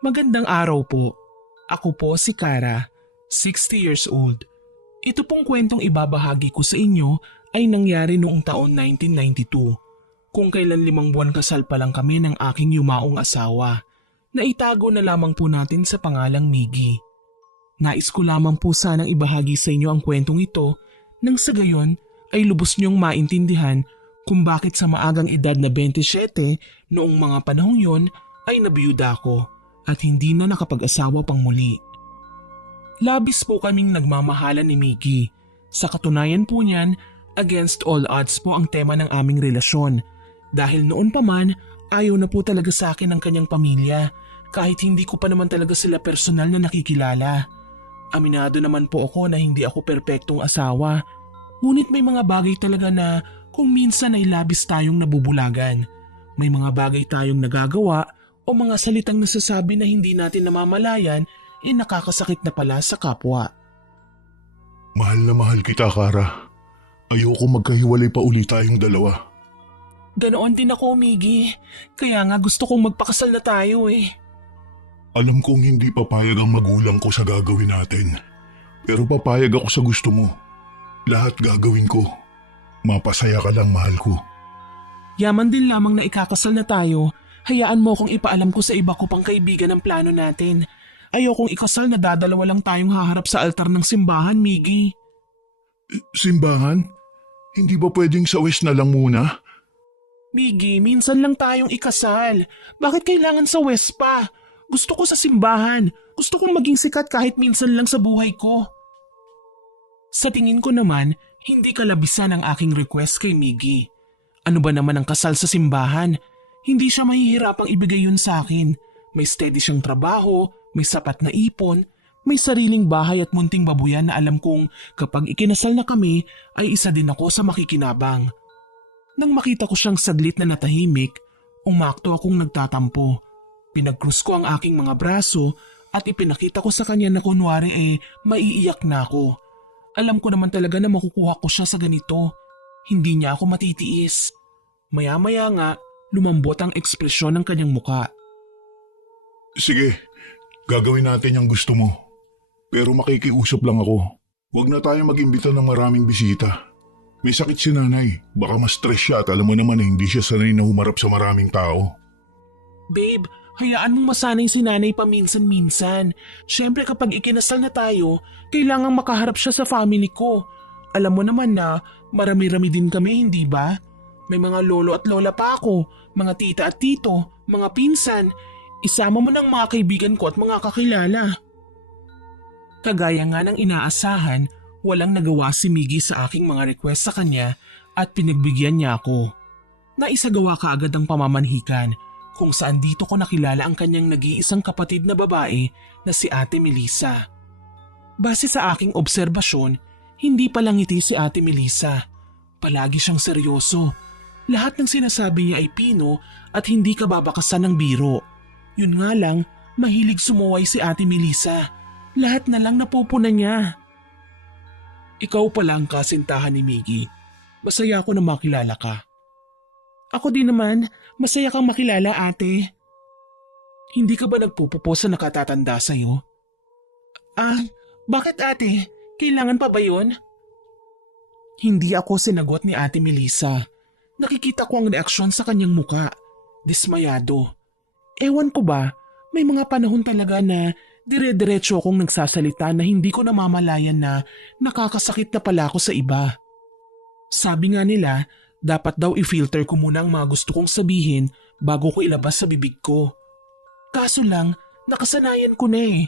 Magandang araw po. Ako po si Kara, 60 years old. Ito pong kwentong ibabahagi ko sa inyo ay nangyari noong taon 1992. Kung kailan 5 buwan kasal pa lang kami ng aking yumaong asawa. Naitago na lamang po natin sa pangalang Miggy. Nais ko lamang po sanang ibahagi sa inyo ang kwentong ito nang sa gayon ay lubos niyong maintindihan kung bakit sa maagang edad na 27 noong mga panahong yon ay nabiyuda ko at hindi na nakapag-asawa pang muli. Labis po kaming nagmamahalan ni Miggy. Sa katunayan po niyan, against all odds po ang tema ng aming relasyon. Dahil noon pa man, ayaw na po talaga sa akin ng kanyang pamilya kahit hindi ko pa naman talaga sila personal na nakikilala. Aminado naman po ako na hindi ako perpektong asawa. Ngunit may mga bagay talaga na kung minsan ay labis tayong nabubulagan. May mga bagay tayong nagagawa o mga salitang nasasabi na hindi natin namamalayan nakakasakit na pala sa kapwa. Mahal na mahal kita, Kara. Ayoko magkahiwalay pa ulit tayong dalawa. Ganoon din ako, Miggy. Kaya nga gusto kong magpakasal na tayo eh. Alam kong hindi papayag ang magulang ko sa gagawin natin. Pero papayag ako sa gusto mo. Lahat gagawin ko. Mapasaya ka lang, mahal ko. Yaman din lamang na ikakasal na tayo. Hayaan mo kung ipaalam ko sa iba ko pang kaibigan ang plano natin. Ayokong ikasal na dadalawa lang tayong haharap sa altar ng simbahan, Miggy. Simbahan? Hindi ba pwedeng sa west na lang muna? Miggy, minsan lang tayong ikasal. Bakit kailangan sa west pa? Gusto ko sa simbahan. Gusto kong maging sikat kahit minsan lang sa buhay ko. Sa tingin ko naman, hindi kalabisan ang aking request kay Miggy. Ano ba naman ang kasal sa simbahan? Hindi siya mahihirapang ibigay yun sa akin. May steady siyang trabaho, may sapat na ipon, may sariling bahay at munting babuyan na alam kong kapag ikinasal na kami ay isa din ako sa makikinabang. Nang makita ko siyang saglit na natahimik, umakto akong nagtatampo. Pinagkrus ko ang aking mga braso at ipinakita ko sa kanya na kunwari maiiyak na ako. Alam ko naman talaga na makukuha ko siya sa ganito. Hindi niya ako matitiis. Maya-maya nga, lumambot ang ekspresyon ng kanyang muka. Sige, gagawin natin yung gusto mo. Pero makikiusap lang ako. Huwag na tayo mag-imbita ng maraming bisita. May sakit si nanay. Baka ma-stress siya at alam mo naman na hindi siya sanay na humarap sa maraming tao. Babe, hayaan mong masanay si nanay paminsan-minsan. Siyempre kapag ikinasal na tayo, kailangang makaharap siya sa family ko. Alam mo naman na marami-rami din kami, hindi ba? May mga lolo at lola pa ako, mga tita at tito, mga pinsan. Isama mo ng mga kaibigan ko at mga kakilala. Kagaya nga ng inaasahan, walang nagawa si Miggy sa aking mga request sa kanya at pinagbigyan niya ako. Naisagawa kaagad ang pamamanhikan kung saan dito ko nakilala ang kanyang nag-iisang kapatid na babae na si Ate Melissa. Base sa aking obserbasyon, hindi palang ngiti si Ate Melissa. Palagi siyang seryoso. Lahat ng sinasabi niya ay pino at hindi kababakasan ng biro. Yun nga lang, mahilig sumuway si Ate Melissa. Lahat na lang napupunan niya. Ikaw pala ang kasintahan ni Miggy. Masaya ako na makilala ka. Ako din naman, masaya kang makilala, ate. Hindi ka ba nagpupupo sa nakatatanda sa'yo? Bakit ate? Kailangan pa ba yun? Hindi ako sinagot ni Ate Melissa. Nakikita ko ang reaksyon sa kanyang muka. Dismayado. Ewan ko ba, may mga panahon talaga na dire-diretso akong nagsasalita na hindi ko namamalayan na nakakasakit na pala ako sa iba. Sabi nga nila, dapat daw i-filter ko muna ang mga gusto kong sabihin bago ko ilabas sa bibig ko. Kaso lang, nakasanayan ko na eh.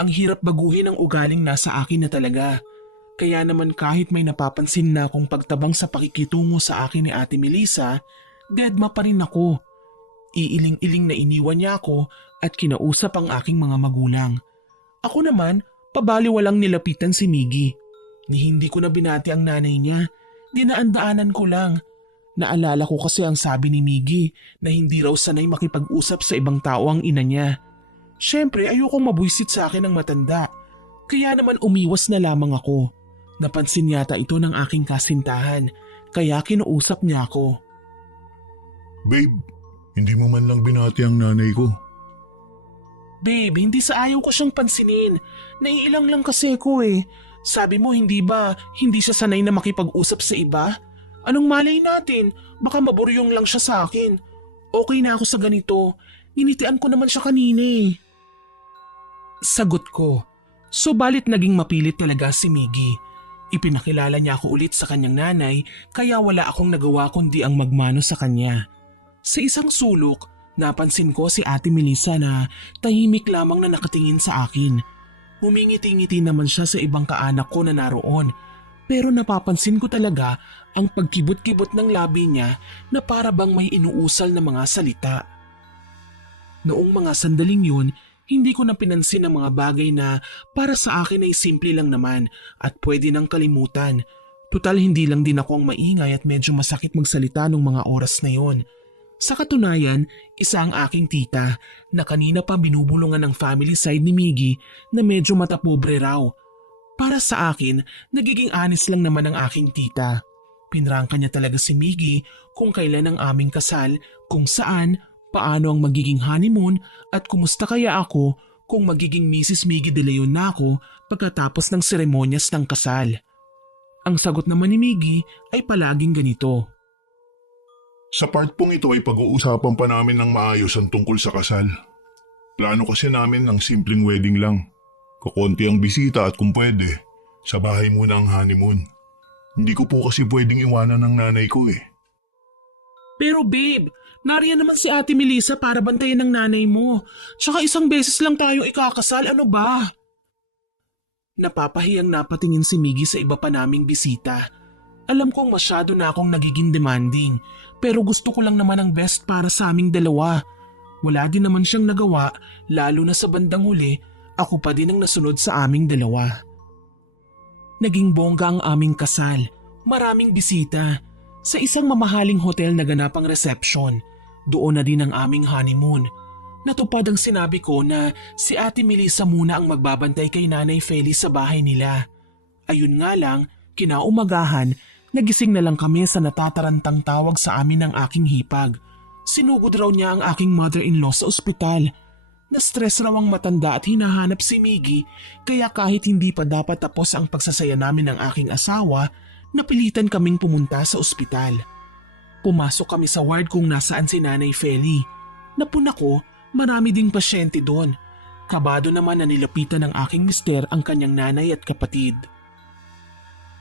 Ang hirap baguhin ang ugaling nasa akin na talaga. Kaya naman kahit may napapansin na akong pagtabang sa pakikitungo sa akin ni Ate Melissa, deadma pa rin ako. Iiling-iling na iniwan niya ako at kinausap ang aking mga magulang. Ako naman, pabaliwalang nilapitan si Miggy. Ni hindi ko na binati ang nanay niya. Dinaan-daanan ko lang. Naalala ko kasi ang sabi ni Miggy na hindi raw sanay makipag-usap sa ibang tao ang ina niya. Siyempre ayokong mabwisit sa akin ng matanda. Kaya naman umiwas na lamang ako. Napansin yata ito ng aking kasintahan kaya kinuusap niya ako. Babe, hindi mo man lang binati ang nanay ko. Babe, hindi sa ayaw ko siyang pansinin. Naiilang lang kasi ko eh. Sabi mo hindi ba, hindi siya sanay na makipag-usap sa iba? Anong malay natin? Baka maburyong lang siya sa akin. Okay na ako sa ganito. Ninitian ko naman siya kanina eh. Sagot ko. Subalit naging mapilit talaga si Miggy. Ipinakilala niya ako ulit sa kanyang nanay kaya wala akong nagawa kundi ang magmano sa kanya. Sa isang sulok, napansin ko si Ate Melissa na tahimik lamang na nakatingin sa akin. Humingiti-ngiti naman siya sa ibang kaanak ko na naroon. Pero napapansin ko talaga ang pagkibot-kibot ng labi niya na para bang may inuusal na mga salita. Noong mga sandaling yun, hindi ko na pinansin ang mga bagay na para sa akin ay simple lang naman at pwede nang kalimutan. Tutal hindi lang din ako ang maingay at medyo masakit magsalita nung mga oras na yon. Sa katunayan, isa ang aking tita na kanina pa binubulungan ng family side ni Miggy na medyo matapobre raw. Para sa akin, nagiging honest lang naman ang aking tita. Pinrangka niya talaga si Miggy kung kailan ang aming kasal, kung saan, paano ang magiging honeymoon at kumusta kaya ako kung magiging Mrs. Miggy de Leon na ako pagkatapos ng seremonyas ng kasal. Ang sagot naman ni Miggy ay palaging ganito. Sa part pong ito ay pag-uusapan pa namin ng maayos ang tungkol sa kasal. Plano kasi namin ng simpleng wedding lang. Kukonti ang bisita at kung pwede, sa bahay muna ang honeymoon. Hindi ko po kasi pwedeng iwanan ng nanay ko eh. Pero babe, nariyan naman si Ate Melissa para bantayan ng nanay mo. Tsaka isang beses lang tayong ikakasal, ano ba? Napapahiyang napatingin si Miggy sa iba pa naming bisita. Alam kong masyado na akong nagiging demanding, pero gusto ko lang naman ang best para sa aming dalawa. Wala din naman siyang nagawa, lalo na sa bandang huli, ako pa din ang nasunod sa aming dalawa. Naging bongga ang aming kasal. Maraming bisita. Sa isang mamahaling hotel na ganap ang reception, doon na din ang aming honeymoon. Natupad ang sinabi ko na si Ate Melissa muna ang magbabantay kay Nanay Feli sa bahay nila. Ayun nga lang, kinaumagahan, nagising na lang kami sa natatarantang tawag sa amin ng aking hipag. Sinugod raw niya ang aking mother-in-law sa ospital. Na-stress raw ang matanda at hinahanap si Miggy kaya kahit hindi pa dapat tapos ang pagsasaya namin ng aking asawa, napilitan kaming pumunta sa ospital. Pumasok kami sa ward kung nasaan si Nanay Feli. Napuna ko, marami ding pasyente doon. Kabado naman na nilapitan ng aking mister ang kanyang nanay at kapatid.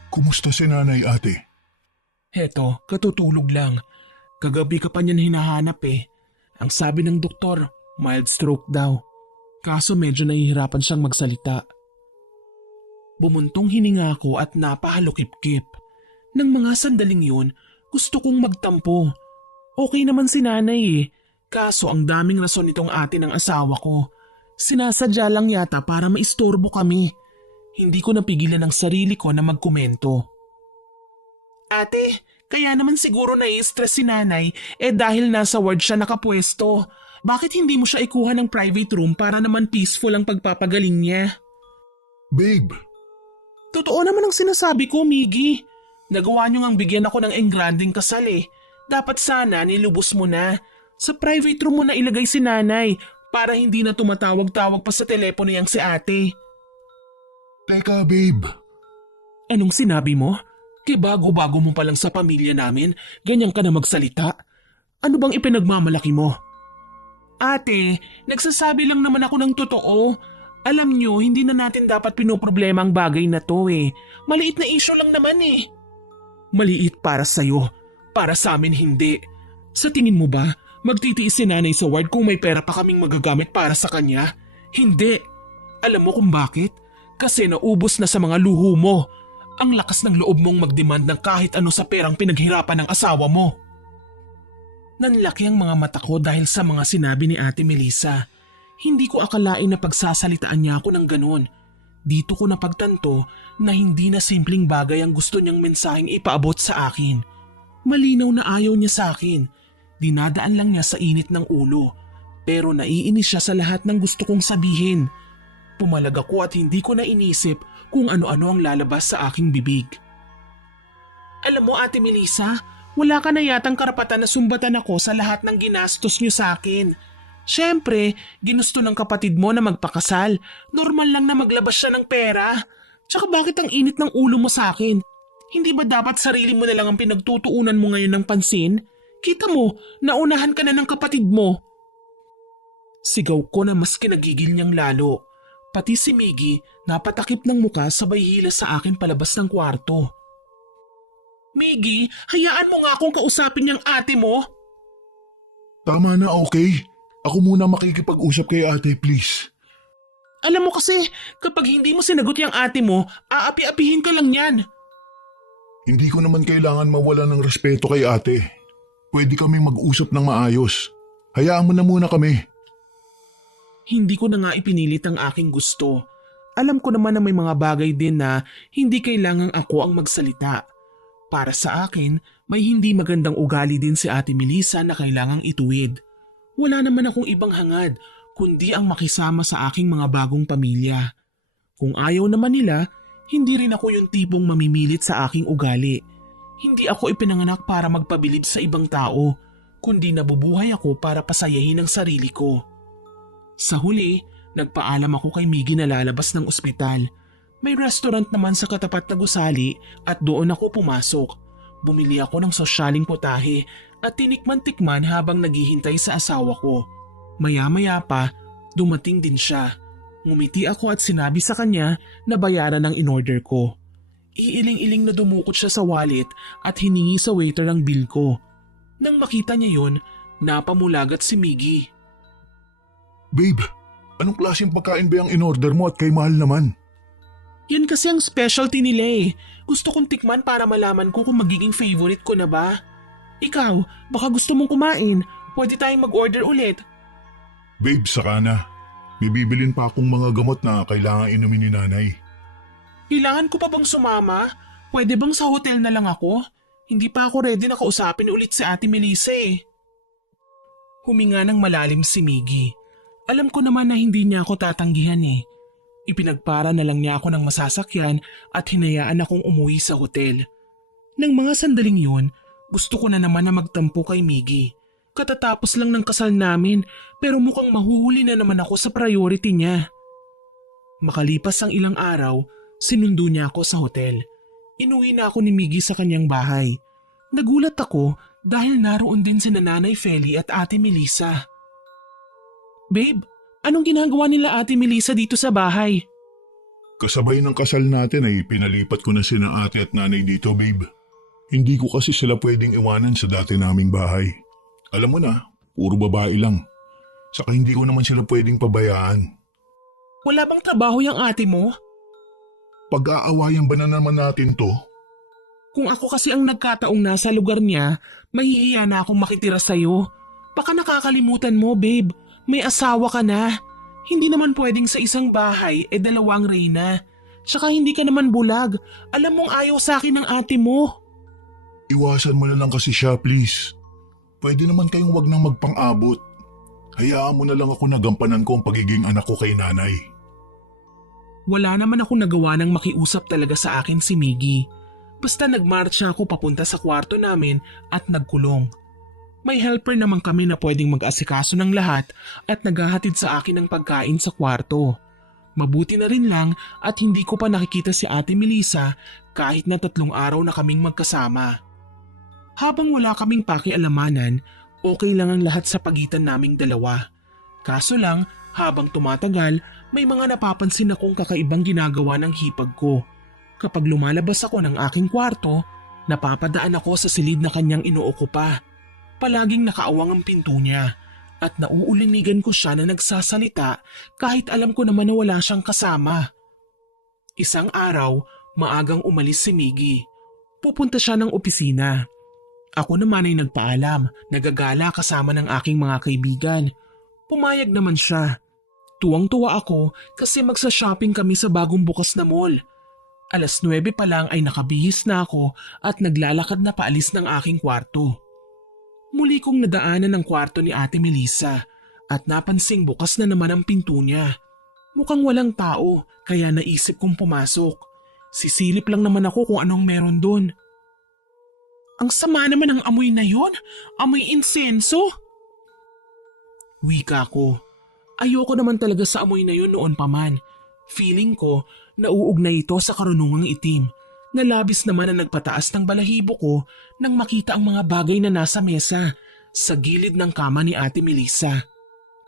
Kumusta si nanay ate? Heto, katutulog lang. Kagabi ka pa niyan hinahanap eh. Ang sabi ng doktor, mild stroke daw. Kaso medyo nahihirapan siyang magsalita. Bumuntong hininga ako at napahalukip-kip. Nang mga sandaling yun, gusto kong magtampo. Okay naman si nanay eh. Kaso ang daming rason nitong ate ng asawa ko. Sinasadya lang yata para maistorbo kami. Hindi ko napigilan ang sarili ko na magkomento. Ate, kaya naman siguro nai-stress si nanay dahil nasa ward siya nakapwesto. Bakit hindi mo siya ikuha ng private room para naman peaceful ang pagpapagaling niya? Babe! Totoo naman ang sinasabi ko, Miggy. Nagawa niyo ngang bigyan ako ng engranding kasal eh. Dapat sana nilubos mo na. Sa private room mo na ilagay si nanay para hindi na tumatawag-tawag pa sa telepono yang si ate. Teka babe! Anong sinabi mo? Bago-bago mo pa lang sa pamilya namin, ganyan ka na magsalita. Ano bang ipinagmamalaki mo? Ate, nagsasabi lang naman ako ng totoo. Alam nyo, hindi na natin dapat pinoproblema ang bagay na to eh. Maliit na issue lang naman eh. Maliit para sa'yo, para sa amin hindi. Sa tingin mo ba, magtitiis si nanay sa ward kung may pera pa kaming magagamit para sa kanya? Hindi. Alam mo kung bakit? Kasi naubos na sa mga luho mo. Ang lakas ng loob mong magdemand ng kahit ano sa perang pinaghirapan ng asawa mo. Nanlaki ang mga mata ko dahil sa mga sinabi ni Ate Melissa. Hindi ko akalain na pagsasalitaan niya ako ng ganon. Dito ko napagtanto na hindi na simpleng bagay ang gusto niyang mensaheng ipaabot sa akin. Malinaw na ayaw niya sa akin. Dinadaan lang niya sa init ng ulo. Pero naiinis siya sa lahat ng gusto kong sabihin. Pumalag ako at hindi ko na inisip kung ano-ano ang lalabas sa aking bibig. Alam mo Ate Melissa, wala ka na yatang karapatan na sumbatan ako sa lahat ng ginastos niyo sa akin. Siyempre, ginusto ng kapatid mo na magpakasal. Normal lang na maglabas siya ng pera. Tsaka bakit ang init ng ulo mo sa akin? Hindi ba dapat sarili mo na lang ang pinagtutuunan mo ngayon ng pansin? Kita mo, naunahan ka na ng kapatid mo. Sigaw ko na mas kinagigil niyang lalo. Pati si Miggy napatakip ng muka sabay hila sa akin palabas ng kwarto. Miggy, hayaan mo nga akong kausapin niyang ate mo. Tama na, okay? Ako muna makikipag-usap kay ate, please. Alam mo kasi, kapag hindi mo sinagot yung ate mo, aapi-apihin ka lang yan. Hindi ko naman kailangan mawala ng respeto kay ate. Pwede kami mag-usap ng maayos. Hayaan mo na muna kami. Hindi ko na nga ipinilit ang aking gusto. Alam ko naman na may mga bagay din na hindi kailangang ako ang magsalita. Para sa akin, may hindi magandang ugali din si Ate Melissa na kailangang ituwid. Wala naman akong ibang hangad kundi ang makisama sa aking mga bagong pamilya. Kung ayaw naman nila, hindi rin ako yung tipong mamimilit sa aking ugali. Hindi ako ipinanganak para magpabilib sa ibang tao, kundi nabubuhay ako para pasayahin ang sarili ko. Sa huli, nagpaalam ako kay Miggy na lalabas ng ospital. May restaurant naman sa katapat na gusali at doon ako pumasok. Bumili ako ng sosyaling putahe at tinikman-tikman habang naghihintay sa asawa ko. Maya-maya pa, dumating din siya. Ngumiti ako at sinabi sa kanya na bayaran ang in-order ko. Iiling-iling na dumukot siya sa wallet at hiningi sa waiter ang bill ko. Nang makita niya yon, napamulagat si Miggy. Babe, anong klaseng pagkain ba yung in-order mo at kay mahal naman? Yan kasi ang specialty nila eh. Gusto kong tikman para malaman ko kung magiging favorite ko na ba. Ikaw, baka gusto mong kumain. Pwede tayong mag-order ulit. Babe, saka na. May bibilin pa akong mga gamot na kailangan inumin ni nanay. Kailangan ko pa bang sumama? Pwede bang sa hotel na lang ako? Hindi pa ako ready na kausapin ulit si Ate Melissa eh. Huminga ng malalim si Miggy. Alam ko naman na hindi niya ako tatanggihan eh. Ipinagpara na lang niya ako ng masasakyan at hinayaan akong umuwi sa hotel. Nang mga sandaling yun, gusto ko na naman na magtampo kay Miggy. Katatapos lang ng kasal namin pero mukhang mahuhuli na naman ako sa priority niya. Makalipas ang ilang araw, sinundo niya ako sa hotel. Inuwi na ako ni Miggy sa kanyang bahay. Nagulat ako dahil naroon din si Nanay Feli at Ate Melissa. Babe, anong ginagawa nila Ate Melissa dito sa bahay? Kasabay ng kasal natin ay pinalipat ko na sina ate at nanay dito, babe. Hindi ko kasi sila pwedeng iwanan sa dati naming bahay. Alam mo na, puro babae lang. Saka hindi ko naman sila pwedeng pabayaan. Wala bang trabaho yung ate mo? Pag-aawayan ba na naman natin to? Kung ako kasi ang nagkataong nasa lugar niya, mahihiya na akong makitira sa'yo. Baka nakakalimutan mo, babe. May asawa ka na. Hindi naman pwedeng sa isang bahay dalawang reyna. Tsaka hindi ka naman bulag. Alam mong ayaw sa akin ng ate mo. Iwasan mo na lang kasi siya, please. Pwede naman kayong wag nang magpang-abot. Hayaan mo na lang ako na gampanan ko ang pagiging anak ko kay nanay. Wala naman ako nagawa ng makiusap talaga sa akin si Miggy. Basta nagmarcha ako papunta sa kwarto namin at nagkulong. May helper naman kami na pwedeng mag-asikaso ng lahat at naghahatid sa akin ng pagkain sa kwarto. Mabuti na rin lang at hindi ko pa nakikita si Ate Melissa kahit na 3 araw na kaming magkasama. Habang wala kaming pakialamanan, okay lang ang lahat sa pagitan naming dalawa. Kaso lang, habang tumatagal, may mga napapansin akong kakaibang ginagawa ng hipag ko. Kapag lumalabas ako ng aking kwarto, napapadaan ako sa silid na kanyang inuukupa. Palaging nakaawang ang pinto niya at nauulinigan ko siya na nagsasalita kahit alam ko naman na wala siyang kasama. Isang araw, maagang umalis si Miggy. Pupunta siya ng opisina. Ako naman ay nagpaalam, nagagala kasama ng aking mga kaibigan. Pumayag naman siya. Tuwang-tuwa ako kasi magsa-shopping kami sa bagong bukas na mall. 9:00 pa lang ay nakabihis na ako at naglalakad na paalis ng aking kwarto. Muli kong nadaanan ang kwarto ni Ate Melissa at napansing bukas na naman ang pinto niya. Mukhang walang tao kaya naisip kong pumasok. Sisilip lang naman ako kung anong meron doon. Ang sama naman ng amoy na yon, amoy insenso. Wika ko. Ayoko naman talaga sa amoy na yun noon pa man. Feeling ko, nauugnay ito sa karunungang itim, na labis naman na nagpataas ng balahibo ko nang makita ang mga bagay na nasa mesa sa gilid ng kama ni Ate Melissa.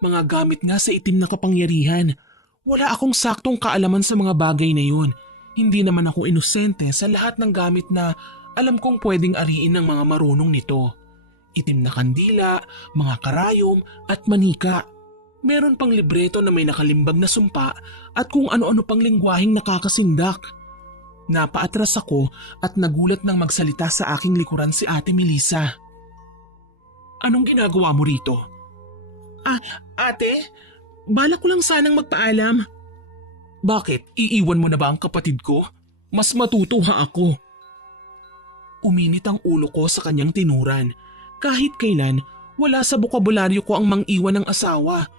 Mga gamit nga sa itim na kapangyarihan. Wala akong saktong kaalaman sa mga bagay na yun. Hindi naman ako inosente sa lahat ng gamit na alam kong pwedeng ariin ng mga marunong nito. Itim na kandila, mga karayom at manika. Meron pang libreto na may nakalimbag na sumpa at kung ano-ano pang lingwaheng nakakasindak. Napaatras ako at nagulat nang magsalita sa aking likuran si Ate Melissa. Anong ginagawa mo rito? Ate, balak ko lang sanang magpaalam. Bakit? Iiwan mo na ba ang kapatid ko? Mas matutuwa ako. Uminit ang ulo ko sa kanyang tinuran. Kahit kailan, wala sa bokabularyo ko ang mang-iwan ng asawa.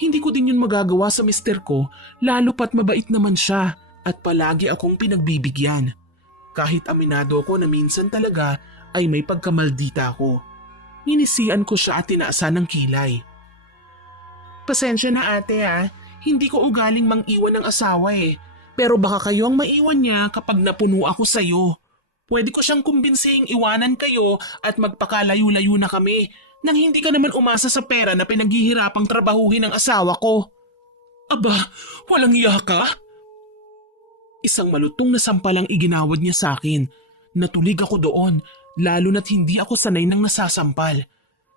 Hindi ko din yun magagawa sa mister ko, lalo pat mabait naman siya at palagi akong pinagbibigyan. Kahit aminado ko na minsan talaga ay may pagkamaldita ko. Ninisian ko siya at tinaasan ng kilay. Pasensya na ate hindi ko ugaling mang-iwan ng asawa Pero baka kayo ang maiwan niya kapag napuno ako sa'yo. Pwede ko siyang kumbinsiing iwanan kayo at magpakalayo-layo na kami nang hindi ka naman umasa sa pera na pinaghihirapang trabahuhin ng asawa ko. Aba, walang iya ka? Isang malutong na sampalang iginawad niya sa akin. Natulig ako doon, lalo na't hindi ako sanay nang nasasampal.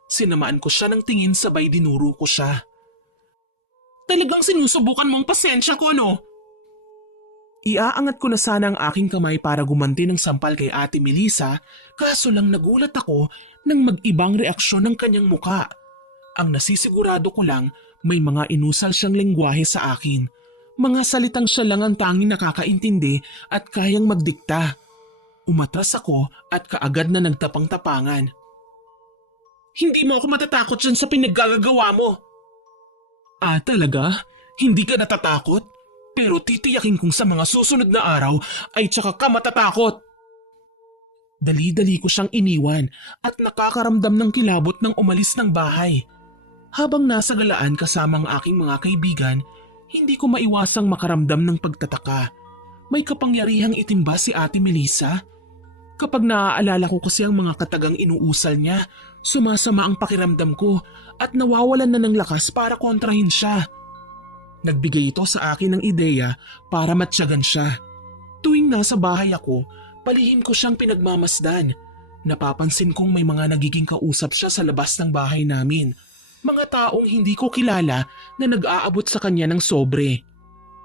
Sinamaan ko siya ng tingin sabay dinuro ko siya. Talagang sinusubukan mong pasensya ko, no? Iaangat ko na sana ang aking kamay para gumanti ng sampal kay Ate Melissa, kaso lang nagulat ako nang mag-ibang reaksyon ng kanyang muka. Ang nasisigurado ko lang may mga inusal siyang lengguwahe sa akin. Mga salitang siya lang ang tanging nakakaintindi at kayang magdikta. Umatras ako at kaagad na nagtapang-tapangan. Hindi mo ako matatakot dyan sa pinaggagawa mo. Talaga? Hindi ka natatakot? Pero titiyakin kong sa mga susunod na araw ay tsaka ka matatakot. Dali-dali ko siyang iniwan at nakakaramdam ng kilabot nang umalis ng bahay. Habang nasa galaan kasama ang aking mga kaibigan, hindi ko maiwasang makaramdam ng pagtataka. May kapangyarihang itim ba si Ate Melissa? Kapag naaalala ko kasi ang mga katagang inuusal niya, sumasama ang pakiramdam ko at nawawalan na ng lakas para kontrahin siya. Nagbigay ito sa akin ng ideya para matyagan siya. Tuwing nasa bahay ako, palihim ko siyang pinagmamasdan. Napapansin kong may mga nagiging kausap siya sa labas ng bahay namin. Mga taong hindi ko kilala na nag-aabot sa kanya ng sobre.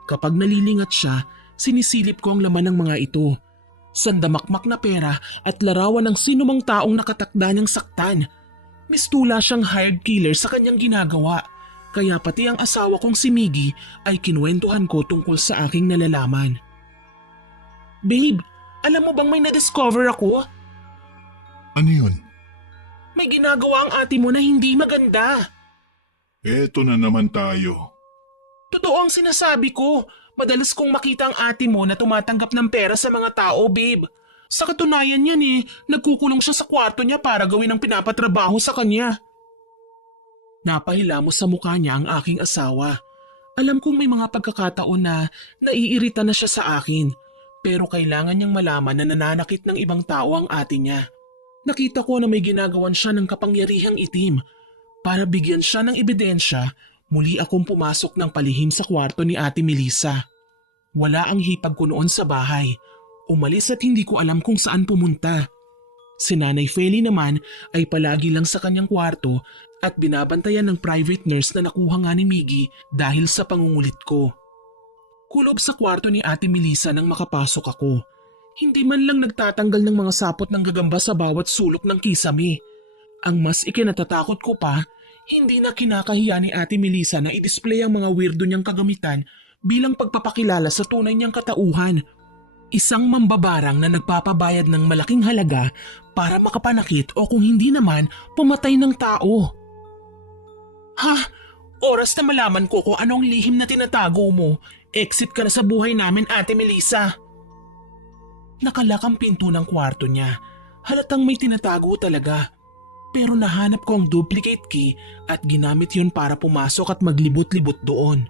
Kapag nalilingat siya, sinisilip ko ang laman ng mga ito. Sandamakmak na pera at larawan ng sinumang taong nakatakda niyang saktan. Mistula siyang hired killer sa kanyang ginagawa. Kaya pati ang asawa kong si Miggy ay kinuwentuhan ko tungkol sa aking nalalaman. Babe, alam mo bang may na-discover ako? Ano yun? May ginagawa ang ate mo na hindi maganda. Eto na naman tayo. Totoo ang sinasabi ko. Madalas kong makita ang ate mo na tumatanggap ng pera sa mga tao, babe. Sa katunayan yan nagkukulong siya sa kwarto niya para gawin ang pinapatrabaho sa kanya. Napahila mo sa mukha niya ang aking asawa. Alam kong may mga pagkakataon na naiirita na siya sa akin, pero kailangan niyang malaman na nananakit ng ibang tao ang ate niya. Nakita ko na may ginagawan siya ng kapangyarihang itim. Para bigyan siya ng ebidensya, muli akong pumasok ng palihim sa kwarto ni Ate Melissa. Wala ang hipag ko noon sa bahay. Umalis at hindi ko alam kung saan pumunta. Si Nanay Feli naman ay palagi lang sa kanyang kwarto at binabantayan ng private nurse na nakuha nga ni Miggy dahil sa pangungulit ko. Kulob sa kwarto ni Ate Melissa nang makapasok ako. Hindi man lang nagtatanggal ng mga sapot ng gagamba sa bawat sulok ng kisame. Ang mas ikinatatakot ko pa, hindi na kinakahiya ni Ate Melissa na i-display ang mga weirdo niyang kagamitan bilang pagpapakilala sa tunay niyang katauhan. Isang mambabarang na nagpapabayad ng malaking halaga para makapanakit o kung hindi naman pumatay ng tao. Ha? Oras na malaman ko kung anong lihim na tinatago mo. Exit ka na sa buhay namin, Ate Melissa. Nakalak ang pinto ng kwarto niya. Halatang may tinatago talaga. Pero nahanap ko ang duplicate key at ginamit yun para pumasok at maglibot-libot doon.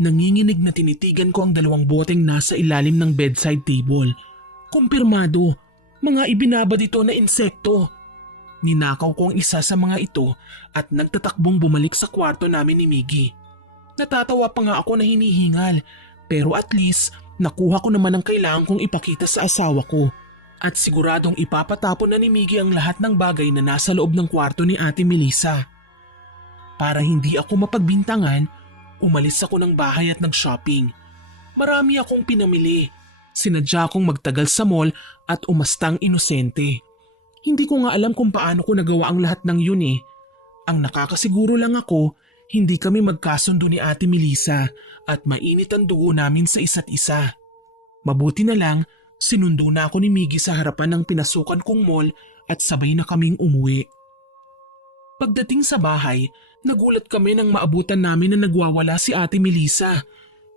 Nanginginig na tinitigan ko ang 2 boteng nasa ilalim ng bedside table. Kumpirmado, mga ibinabad ito na insekto. Ninakaw ko ang isa sa mga ito at nagtatakbong bumalik sa kwarto namin ni Miggy. Natatawa pa nga ako na hinihingal, pero at least nakuha ko naman ang kailangan kong ipakita sa asawa ko. At siguradong ipapatapon na ni Miggy ang lahat ng bagay na nasa loob ng kwarto ni Ate Melissa. Para hindi ako mapagbintangan, umalis ako ng bahay at nag-shopping. Marami akong pinamili. Sinadya akong magtagal sa mall at umastang inosente. Hindi ko nga alam kung paano ko nagawa ang lahat ng yun eh. Ang nakakasiguro lang ako, hindi kami magkasundo ni Ate Melissa at mainit ang dugo namin sa isa't isa. Mabuti na lang, sinundo na ako ni Miggy sa harapan ng pinasukan kong mall at sabay na kaming umuwi. Pagdating sa bahay, nagulat kami nang maabutan namin na nagwawala si Ate Melissa.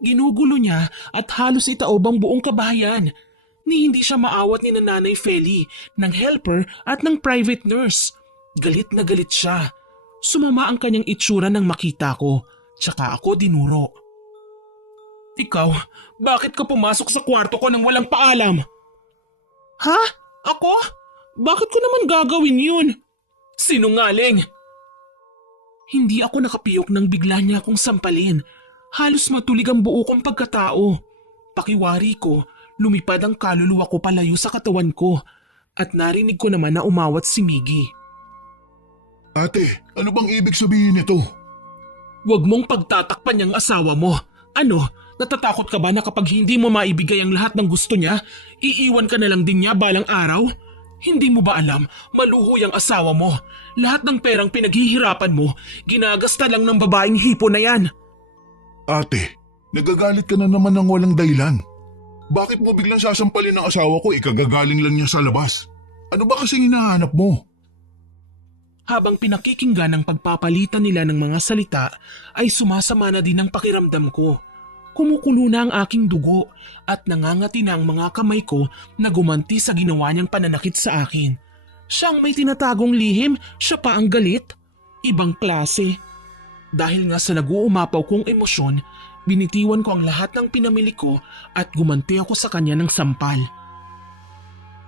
Ginugulo niya at halos itaob ang buong kabahayan. Ni hindi siya maawat ni Nanay Feli, ng helper at ng private nurse. Galit na galit siya. Sumama ang kanyang itsura nang makita ko, tsaka ako dinuro. Ikaw, bakit ka pumasok sa kwarto ko nang walang paalam? Ha? Ako? Bakit ko naman gagawin yun? Sinungaling! Hindi ako nakapiyok nang bigla niya akong sampalin. Halos matulig ang buo kong pagkatao. Pakiwari ko, lumipad ang kaluluwa ko palayo sa katawan ko at narinig ko naman na umawat si Miggy. Ate, ano bang ibig sabihin nito? Huwag mong pagtatakpan niyang asawa mo. Ano? Natatakot ka ba na kapag hindi mo maibigay ang lahat ng gusto niya, iiwan ka na lang din niya balang araw? Hindi mo ba alam, maluho yung asawa mo. Lahat ng perang pinaghihirapan mo, ginagasta lang ng babaeng hipo na yan. Ate, nagagalit ka na naman ng walang dahilan. Bakit mo biglang sasampalin ng asawa ko, ikagagaling lang niya sa labas? Ano ba kasing hinahanap mo? Habang pinakikinggan ng pagpapalitan nila ng mga salita, ay sumasama na din ang pakiramdam ko. Kumukulo na ang aking dugo at nangangati na ang mga kamay ko na gumanti sa ginawa niyang pananakit sa akin. Siyang may tinatagong lihim, siya pa ang galit. Ibang klase. Dahil nga sa nag-uumapaw kong emosyon, binitiwan ko ang lahat ng pinamili ko at gumanti ako sa kanya ng sampal.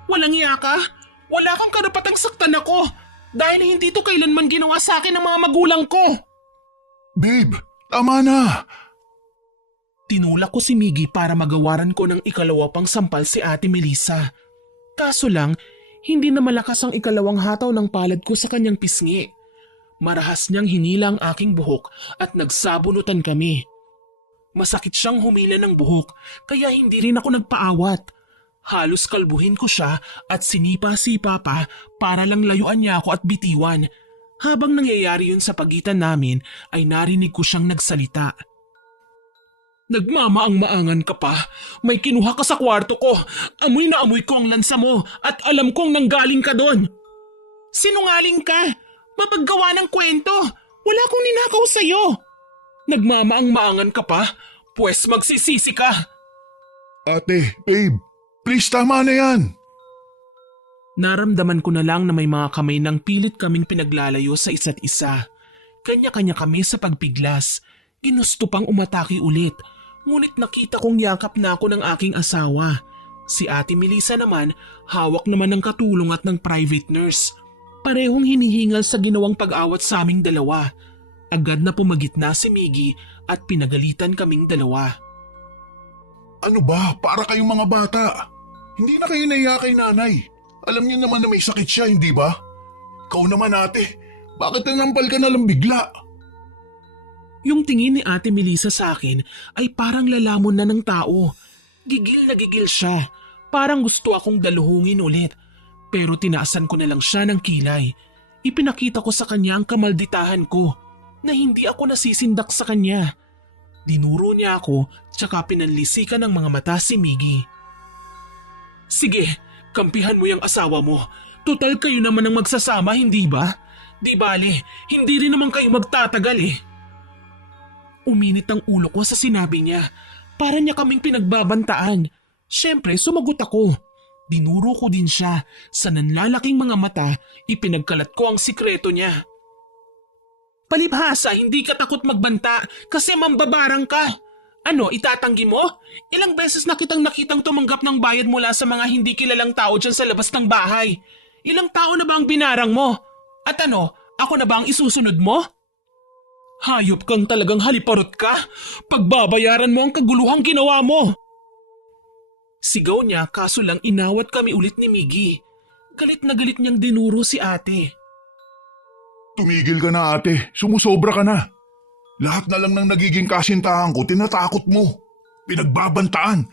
Walang iya ka? Wala kang karapatang saktan ako dahil hindi to kailanman ginawa sa akin ng mga magulang ko. Babe, tama na. Tinulak ko si Miggy para magawaran ko ng ikalawa pang sampal si Ate Melissa. Kaso lang, hindi na malakas ang ikalawang hataw ng palad ko sa kanyang pisngi. Marahas niyang hinila ang aking buhok at nagsabunutan kami. Masakit siyang humila ng buhok kaya hindi rin ako nagpaawat. Halos kalbuhin ko siya at sinipa-sipa pa para lang layuan niya ako at bitiwan. Habang nangyayari yun sa pagitan namin ay narinig ko siyang nagsalita. Nagmamaang-maangan ka pa. May kinuha ka sa kwarto ko. Amoy na amoy ko ang lansa mo at alam kong nanggaling ka doon. Sinungaling ka. Mapaggawa ng kwento. Wala akong ninakaw sa'yo. Nagmamaang-maangan ka pa? Pwes magsisisi ka. Ate, babe, please tama na yan. Naramdaman ko na lang na may mga kamay ng pilit kaming pinaglalayo sa isa't isa. Kanya-kanya kami sa pagpiglas. Ginusto pang umatake ulit. Ngunit nakita kong yakap na ako ng aking asawa. Si Ate Melissa naman, hawak naman ng katulong at ng private nurse. Parehong hinihingal sa ginawang pag-awat sa aming dalawa. Agad na pumagitna si Miggy at pinagalitan kaming dalawa. Ano ba? Para kayong mga bata. Hindi na kayo naiya kay nanay. Alam niyo naman na may sakit siya, hindi ba? Ikaw naman ate, bakit nanampal ka na lang bigla? Yung tingin ni Ate Melissa sa akin ay parang lalamon na ng tao. Gigil na gigil siya. Parang gusto akong daluhungin ulit. Pero tinaasan ko na lang siya ng kilay. Ipinakita ko sa kanya ang kamalditahan ko na hindi ako nasisindak sa kanya. Dinuro niya ako tsaka pinanlisikan ng mga mata si Miggy. Sige, kampihan mo yung asawa mo. Total kayo naman ang magsasama, hindi ba? Di bale, hindi rin naman kayo magtatagal eh. Uminit ang ulo ko sa sinabi niya. Para niya kaming pinagbabantaan. Siyempre, sumagot ako. Dinuro ko din siya. Sa nanlalaking mga mata, ipinagkalat ko ang sikreto niya. Palibhasa, hindi ka takot magbanta kasi mambabarang ka. Ano, itatanggi mo? Ilang beses na kitang nakitang tumanggap ng bayad mula sa mga hindi kilalang tao dyan sa labas ng bahay. Ilang tao na ba ang binarang mo? At ano, ako na ba ang isusunod mo? Hayop kang talagang haliparot ka. Pagbabayaran mo ang kaguluhang ginawa mo. Sigaw niya kaso lang inawat kami ulit ni Miggy. Galit na galit niyang dinuro si ate. Tumigil ka na ate, sumusobra ka na. Lahat na lang ng nagiging kasintahan ko, tinatakot mo. Pinagbabantaan.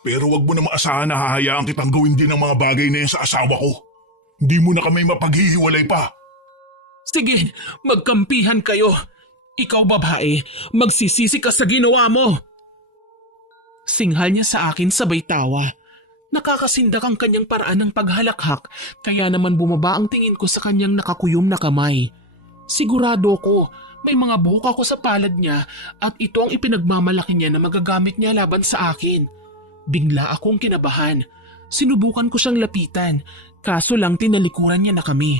Pero wag mo na maasahan na hahayaan kitang gawin din ang mga bagay na yan sa asawa ko. Hindi mo na kami mapaghihiwalay pa. Sige, magkampihan kayo. Ikaw babae, magsisisi ka sa ginawa mo. Singhal niya sa akin sabay tawa. Nakakasindak ang kanyang paraan ng paghalakhak kaya naman bumaba ang tingin ko sa kanyang nakakuyom na kamay. Sigurado ko may mga buhok ako sa palad niya at ito ang ipinagmamalaki niya na magagamit niya laban sa akin. Bigla akong kinabahan. Sinubukan ko siyang lapitan kaso lang tinalikuran niya na kami.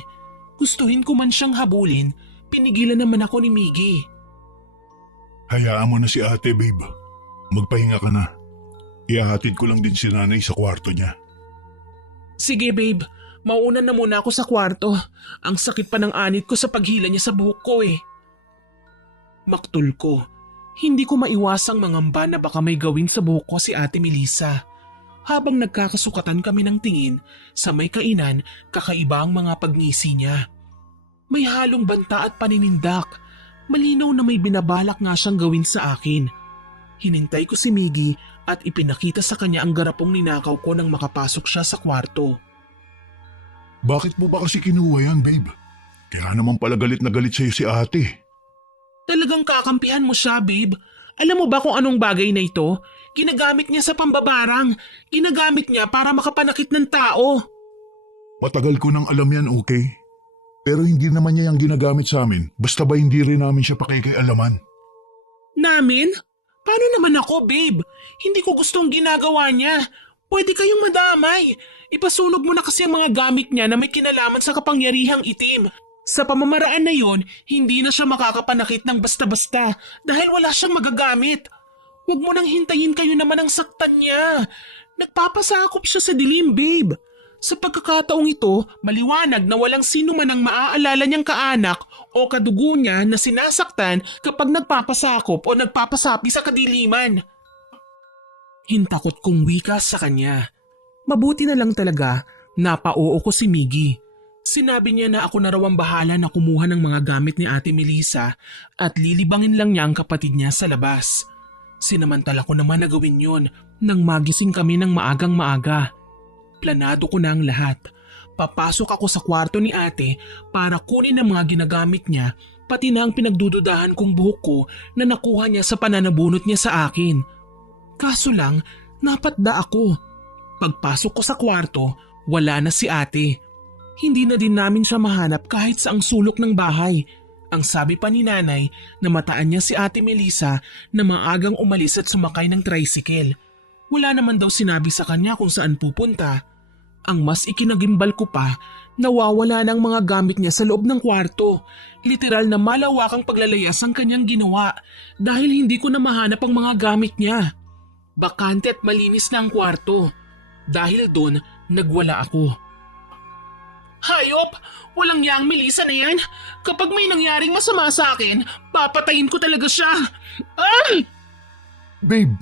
Gustuhin ko man siyang habulin, pinigilan naman ako ni Miggy. Hayaan mo na si ate, babe. Magpahinga ka na. Ihahatid ko lang din si nanay sa kwarto niya. Sige babe, mauuna na muna ako sa kwarto. Ang sakit pa ng anit ko sa paghila niya sa buhok ko eh. Maktul ko. Hindi ko maiwasang mangamba na baka may gawin sa buhok ko si Ate Melissa. Habang nagkakasukatan kami ng tingin, sa may kainan, kakaiba ang mga pagngisi niya. May halong banta at paninindak. Malinaw na may binabalak nga siyang gawin sa akin. Hinintay ko si Miggy at ipinakita sa kanya ang garapong ninakaw ko nang makapasok siya sa kwarto. Bakit mo ba kasi kinuha yan, babe? Kaya naman pala galit na galit sa'yo si ate. Talagang kakampihan mo siya, babe. Alam mo ba kung anong bagay na ito? Ginagamit niya sa pambabarang. Ginagamit niya para makapanakit ng tao. Matagal ko nang alam yan, okay? Pero hindi naman niya yung ginagamit sa amin. Basta ba hindi rin namin siya pakikialaman? Namin? Paano naman ako, babe? Hindi ko gustong ginagawa niya. Pwede kayong madamay. Ipasunog mo na kasi ang mga gamit niya na may kinalaman sa kapangyarihang itim. Sa pamamaraan na yon, hindi na siya makakapanakit ng basta-basta dahil wala siyang magagamit. Huwag mo nang hintayin kayo naman ang saktan niya. Nagpapasakop siya sa dilim, babe. Sa pagkakataong ito, maliwanag na walang sino man ang maaalala niyang kaanak o kadugo niya na sinasaktan kapag nagpapasakop o nagpapasapi sa kadiliman. Hintakot kong wika sa kanya. Mabuti na lang talaga, napao ko si Miggy. Sinabi niya na ako na raw ang bahala na kumuha ng mga gamit ni Ate Melissa at lilibangin lang niya ang kapatid niya sa labas. Sinamantala ko naman na gawin yon nang magising kami ng maagang maaga. Planado ko na ang lahat. Papasok ako sa kwarto ni ate para kunin ang mga ginagamit niya pati na ang pinagdududahan kong buhok ko na nakuha niya sa pananabunot niya sa akin. Kaso lang, napatda ako. Pagpasok ko sa kwarto, wala na si ate. Hindi na din namin siya mahanap kahit sa ang sulok ng bahay. Ang sabi pa ni nanay, namataan niya si Ate Melissa na maagang umalis at sumakay ng tricycle. Wala naman daw sinabi sa kanya kung saan pupunta. Ang mas ikinagimbal ko pa, nawawala ng mga gamit niya sa loob ng kwarto. Literal na malawakang paglalayas ang kanyang ginawa dahil hindi ko na mahanap ang mga gamit niya. Bakante at malinis na ang kwarto. Dahil doon, nagwala ako. Hayop! Walang yang Melissa na yan! Kapag may nangyaring masama sa akin, papatayin ko talaga siya! Ay! Babe,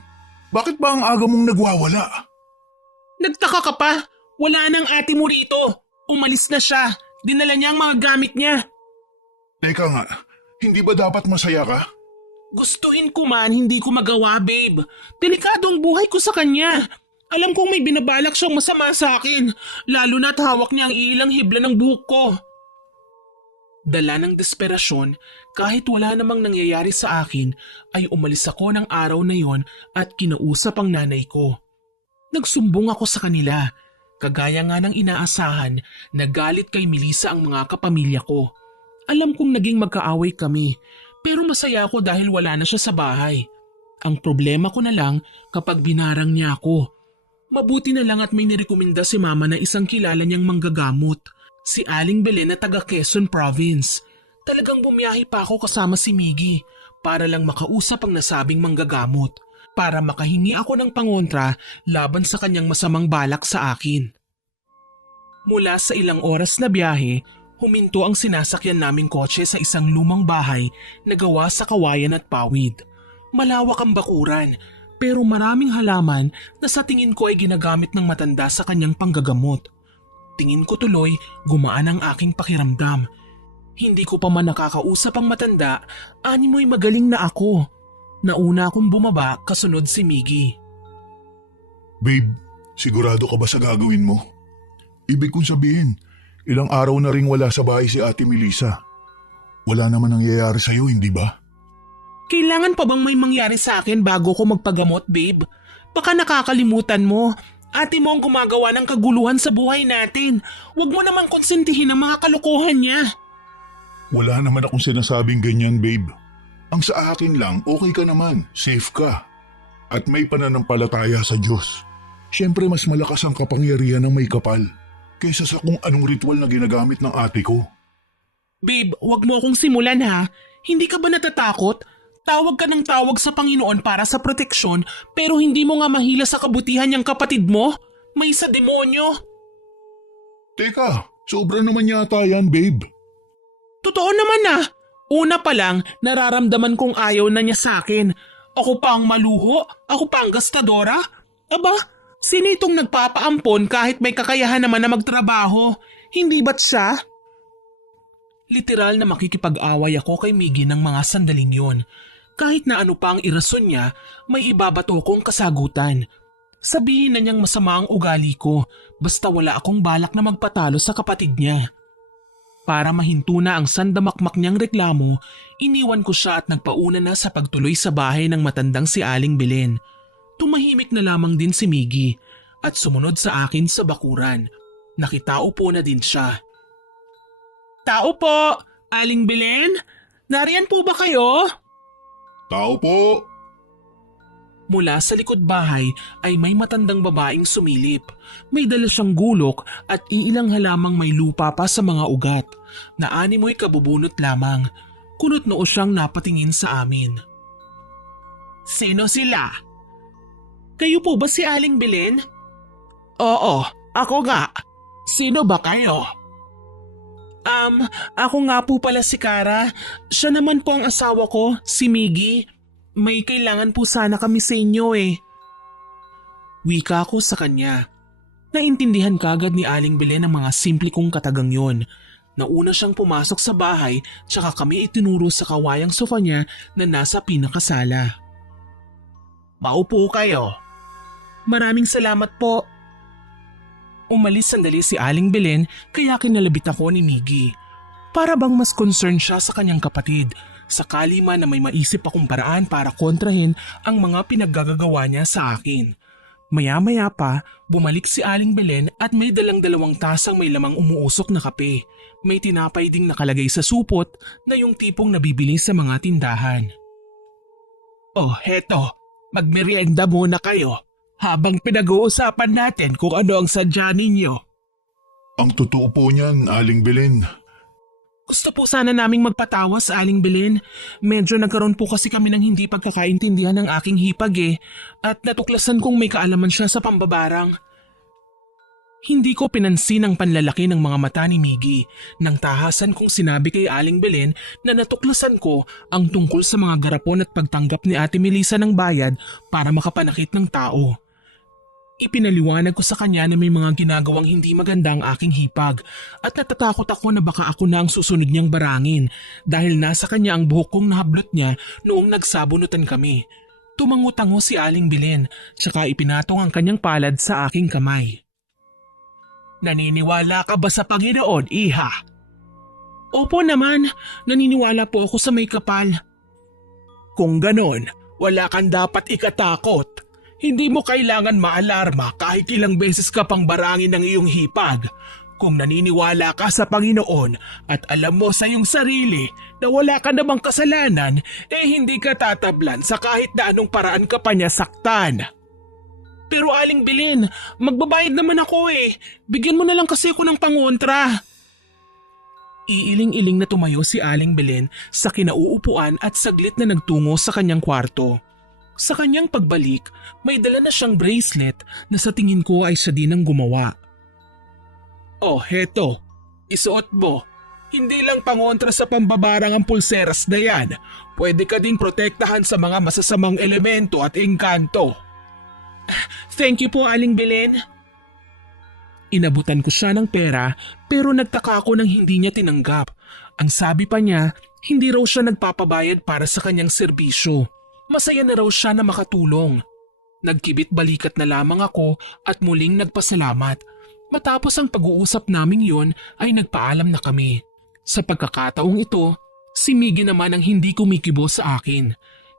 bakit ba ang aga mong nagwawala? Nagtaka ka pa? Wala nang ate mo rito. Umalis na siya. Dinala niya ang mga gamit niya. Teka nga, hindi ba dapat masaya ka? Gustuin ko man, hindi ko magawa, babe. Delikado ang buhay ko sa kanya. Alam kong may binabalak siyang masama sa akin, lalo na't hawak niya ang ilang hibla ng buhok ko. Dala ng desperasyon, kahit wala namang nangyayari sa akin, ay umalis ako ng araw na yon at kinausap ang nanay ko. Nagsumbong ako sa kanila, kagaya nga ng inaasahan, nagalit kay Melissa ang mga kapamilya ko. Alam kong naging magkaaway kami, pero masaya ako dahil wala na siya sa bahay. Ang problema ko na lang kapag binarang niya ako. Mabuti na lang at may nirekomenda si Mama na isang kilala niyang manggagamot, si Aling Belen na taga Quezon Province. Talagang bumiyahe pa ako kasama si Miggy para lang makausap ang nasabing manggagamot, para makahingi ako ng pangontra laban sa kanyang masamang balak sa akin. Mula sa ilang oras na biyahe, huminto ang sinasakyan naming kotse sa isang lumang bahay na gawa sa kawayan at pawid. Malawak ang bakuran, pero maraming halaman na sa tingin ko ay ginagamit ng matanda sa kanyang panggagamot. Tingin ko tuloy gumaan ang aking pakiramdam. Hindi ko pa man nakakausap ang matanda, animoy magaling na ako. Nauna akong bumaba kasunod si Miggy. Babe, sigurado ka ba sa gagawin mo? Ibig kong sabihin, ilang araw na ring wala sa bahay si Ate Melissa. Wala naman nangyayari sa'yo, hindi ba? Kailangan pa bang may mangyari sa akin bago ko magpagamot, babe? Baka nakakalimutan mo. Ate mo ang gumagawa ng kaguluhan sa buhay natin. Huwag mo naman konsentihin ang mga kalokohan niya. Wala naman akong sinasabing ganyan, babe. Ang sa akin lang, okay ka naman, safe ka. At may pananampalataya sa Diyos. Siyempre mas malakas ang kapangyarihan ng may kapal kaysa sa kung anong ritual na ginagamit ng ate ko. Babe, huwag mo akong simulan ha. Hindi ka ba natatakot? Tawag ka ng tawag sa Panginoon para sa proteksyon pero hindi mo nga mahila sa kabutihan niyang kapatid mo? May sa demonyo. Teka, sobra naman yata yan, babe. Totoo naman ah. Una pa lang, nararamdaman kong ayaw na niya sa akin. Ako pa ang maluho? Ako pa ang gastadora? Aba, sino itong nagpapaampon kahit may kakayahan naman na magtrabaho? Hindi ba't siya? Literal na makikipag-away ako kay Miggy ng mga sandaling yon. Kahit na ano pa ang irason niya, may ibabato kong kasagutan. Sabihin na niyang masama ang ugali ko, basta wala akong balak na magpatalo sa kapatid niya. Para mahinto na ang sandamakmak niyang reklamo, iniwan ko siya at nagpauna na sa pagtuloy sa bahay ng matandang si Aling Belen. Tumahimik na lamang din si Miggy at sumunod sa akin sa bakuran. Nakitao po na din siya. Tao po! Aling Belen? Nariyan po ba kayo? Tao po! Mula sa likod bahay ay may matandang babaeng sumilip. May dala siyang gulok at iilang halamang may lupa pa sa mga ugat. Na animoy kabubunot lamang. Kunot noo siyang napatingin sa amin. Sino sila? Kayo po ba si Aling Belen? Oo, ako nga. Sino ba kayo? Ako nga po pala si Kara. Siya naman po ang asawa ko, si Miggy. May kailangan po sana kami sa inyo eh. Wika ko sa kanya. Naintindihan kagad ni Aling Belen ang mga simple kong katagang yon. Nauna siyang pumasok sa bahay tsaka kami itinuro sa kawayang sofa niya na nasa pinakasala. Maupo kayo. Maraming salamat po. Umalis sandali si Aling Belen kaya kinalabit ako ni Miggy. Para bang mas concerned siya sa kanyang kapatid, sakali man na may maisip akong paraan para kontrahin ang mga pinaggagawa niya sa akin. Maya-maya pa, bumalik si Aling Belen at may dalang 2 tasang may lamang umuusok na kape. May tinapay ding nakalagay sa supot na yung tipong nabibili sa mga tindahan. Oh, heto, magmerienda muna kayo. Habang pinag-uusapan natin kung ano ang sadya ninyo. Ang totoo po niyan, Aling Belen. Gusto po sana naming magpatawas, Aling Belen. Medyo nagkaroon po kasi kami ng hindi pagkakaintindihan ng aking hipag eh. At natuklasan kong may kaalaman siya sa pambabarang. Hindi ko pinansin ang panlalaki ng mga mata ni Miggy nang tahasan kong sinabi kay Aling Belen na natuklasan ko ang tungkol sa mga garapon at pagtanggap ni Ate Melissa ng bayad para makapanakit ng tao. Ipinaliwanag ko sa kanya na may mga ginagawang hindi maganda ang aking hipag at natatakot ako na baka ako na ang susunod niyang barangin dahil nasa kanya ang buhok kong nahablot niya noong nagsabunutan kami. Tumango-tango si Aling Belen tsaka ipinatong ang kanyang palad sa aking kamay. Naniniwala ka ba sa Panginoon, iha? Opo naman, naniniwala po ako sa may kapal. Kung ganon, wala kang dapat ikatakot. Hindi mo kailangan maalarma kahit ilang beses ka pang barangin ng iyong hipag. Kung naniniwala ka sa Panginoon at alam mo sa iyong sarili na wala ka namang kasalanan, hindi ka tatablan sa kahit na anong paraan ka pa niya saktan. Pero Aling Belen, magbabayad naman ako eh. Bigyan mo na lang kasi ako ng pangontra. Iiling-iling na tumayo si Aling Belen sa kinauupuan at saglit na nagtungo sa kanyang kwarto. Sa kanyang pagbalik, may dala na siyang bracelet na sa tingin ko ay siya din ang gumawa. Oh, heto. Isuot mo. Hindi lang pangontra sa pambabarang ang pulseras na yan. Pwede ka ding protektahan sa mga masasamang elemento at engkanto. Thank you po, Aling Belen. Inabutan ko siya ng pera pero nagtaka ako nang hindi niya tinanggap. Ang sabi pa niya, hindi raw siya nagpapabayad para sa kanyang serbisyo. Masaya na raw siya na makatulong. Nagkibit balikat na lamang ako at muling nagpasalamat. Matapos ang pag-uusap naming yon ay nagpaalam na kami. Sa pagkakataong ito, si Miggy naman ang hindi kumikibo sa akin.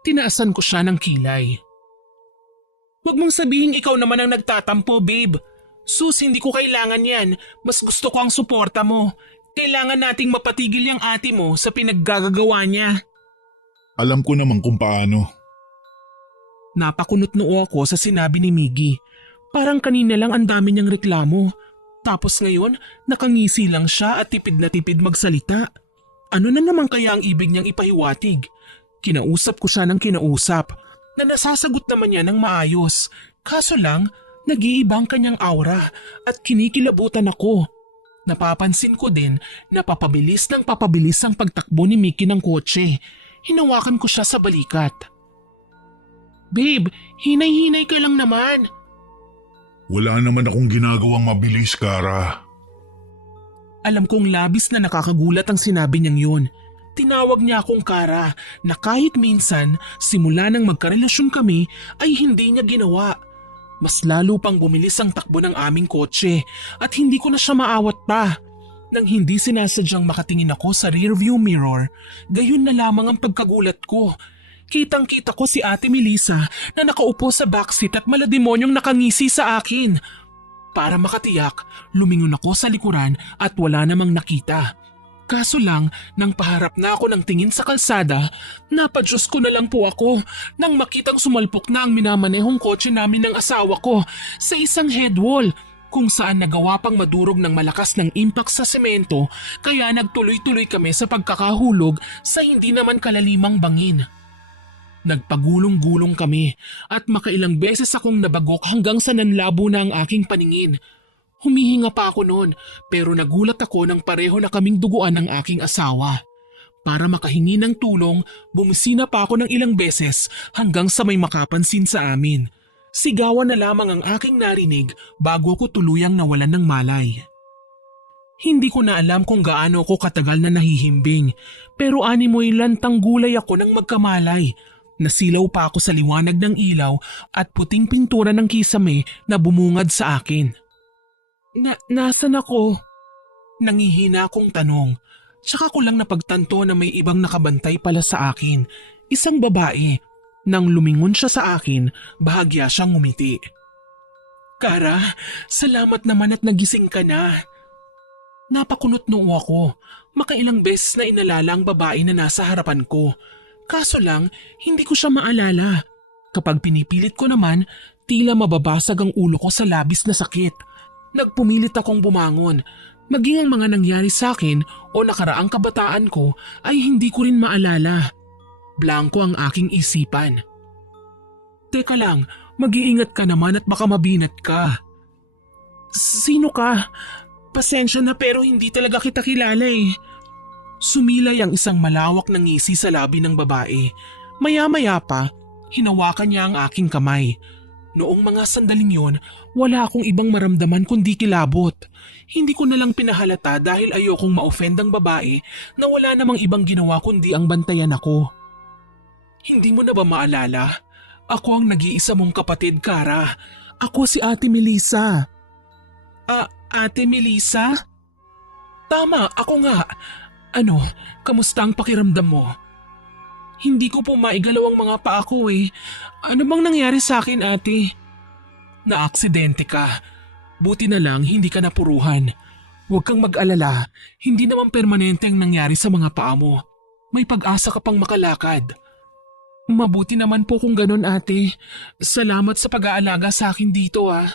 Tinaasan ko siya ng kilay. Huwag mong sabihin ikaw naman ang nagtatampo, babe. Sus, hindi ko kailangan yan. Mas gusto ko ang suporta mo. Kailangan nating mapatigil yung ate mo sa pinaggagawa niya. Alam ko naman kung paano. Napakunot noo ako sa sinabi ni Miggy. Parang kanina lang ang dami niyang reklamo. Tapos ngayon, nakangisi lang siya at tipid na tipid magsalita. Ano na naman kaya ang ibig niyang ipahiwatig? Kinausap ko siya ng kinausap na nasasagot naman niya ng maayos. Kaso lang, nag-iibang kanyang aura at kinikilabutan ako. Napapansin ko din na papabilis ng papabilis ang pagtakbo ni Mickey ng kotse. Hinawakan ko siya sa balikat. Babe, hinay-hinay ka lang naman. Wala naman akong ginagawang mabilis, Kara. Alam kong labis na nakakagulat ang sinabi niyang yun. Tinawag niya akong Kara na kahit minsan simula nang magkarelasyon kami ay hindi niya ginawa. Mas lalo pang bumilis ang takbo ng aming kotse at hindi ko na siya maawat pa. Nang hindi sinasadyang makatingin ako sa rearview mirror, gayon na lamang ang pagkagulat ko. Kitang-kita ko si Ate Melissa na nakaupo sa backseat at malademonyong nakangisi sa akin. Para makatiyak, lumingon ako sa likuran at wala namang nakita. Kaso lang, nang paharap na ako ng tingin sa kalsada, napadyos ko na lang po ako nang makitang sumalpok na ang minamanehong kotse namin ng asawa ko sa isang headwall kung saan nagawa pang madurog ng malakas ng impact sa semento kaya nagtuloy-tuloy kami sa pagkakahulog sa hindi naman kalalimang bangin. Nagpagulong-gulong kami at makailang beses akong nabagok hanggang sa nanlabo na ang aking paningin. Humihinga pa ako noon pero nagulat ako nang pareho na kaming duguan ng aking asawa. Para makahingi ng tulong, bumisina pa ako ng ilang beses hanggang sa may makapansin sa amin. Sigawan na lamang ang aking narinig bago ko tuluyang nawalan ng malay. Hindi ko na alam kung gaano ako katagal na nahihimbing pero animoy lantang gulay ako nang magkamalay. Nasilaw pa ako sa liwanag ng ilaw at puting pintura ng kisame na bumungad sa akin. Nasaan ako? Nangihina akong tanong. Tsaka ko lang napagtanto na may ibang nakabantay pala sa akin. Isang babae. Nang lumingon siya sa akin, bahagya siyang ngumiti. Kara, salamat naman at nagising ka na. Napakunot noo ako. Makailang beses na inalala ang babae na nasa harapan ko. Kaso lang, hindi ko siya maalala. Kapag pinipilit ko naman, tila mababasag ang ulo ko sa labis na sakit. Nagpumilit akong bumangon. Maging ang mga nangyari sa akin o nakaraang kabataan ko ay hindi ko rin maalala. Blanko ang aking isipan. Teka lang, mag-iingat ka naman at baka mabinat ka. Sino ka? Pasensya na pero hindi talaga kita kilala eh. Sumilay ang isang malawak na ngisi sa labi ng babae. Maya-maya pa, hinawakan niya ang aking kamay. Noong mga sandaling yon, wala akong ibang maramdaman kundi kilabot. Hindi ko na lang pinahalata dahil ayokong ma-offend ang babae na wala namang ibang ginawa kundi ang bantayan ako. Hindi mo na ba maalala? Ako ang nag-iisa mong kapatid, Kara. Ako si Ate Melissa. Ate Melissa? Tama, ako nga. Ano, kamusta ang pakiramdam mo? Hindi ko po maigalaw ang mga paa ko eh. Ano bang nangyari sa akin, ate? Naaksidente ka. Buti na lang hindi ka napuruhan. Huwag kang mag-alala, hindi naman permanente ang nangyari sa mga paa mo. May pag-asa ka pang makalakad. Mabuti naman po kung ganun ate. Salamat sa pag-aalaga sa akin dito ah.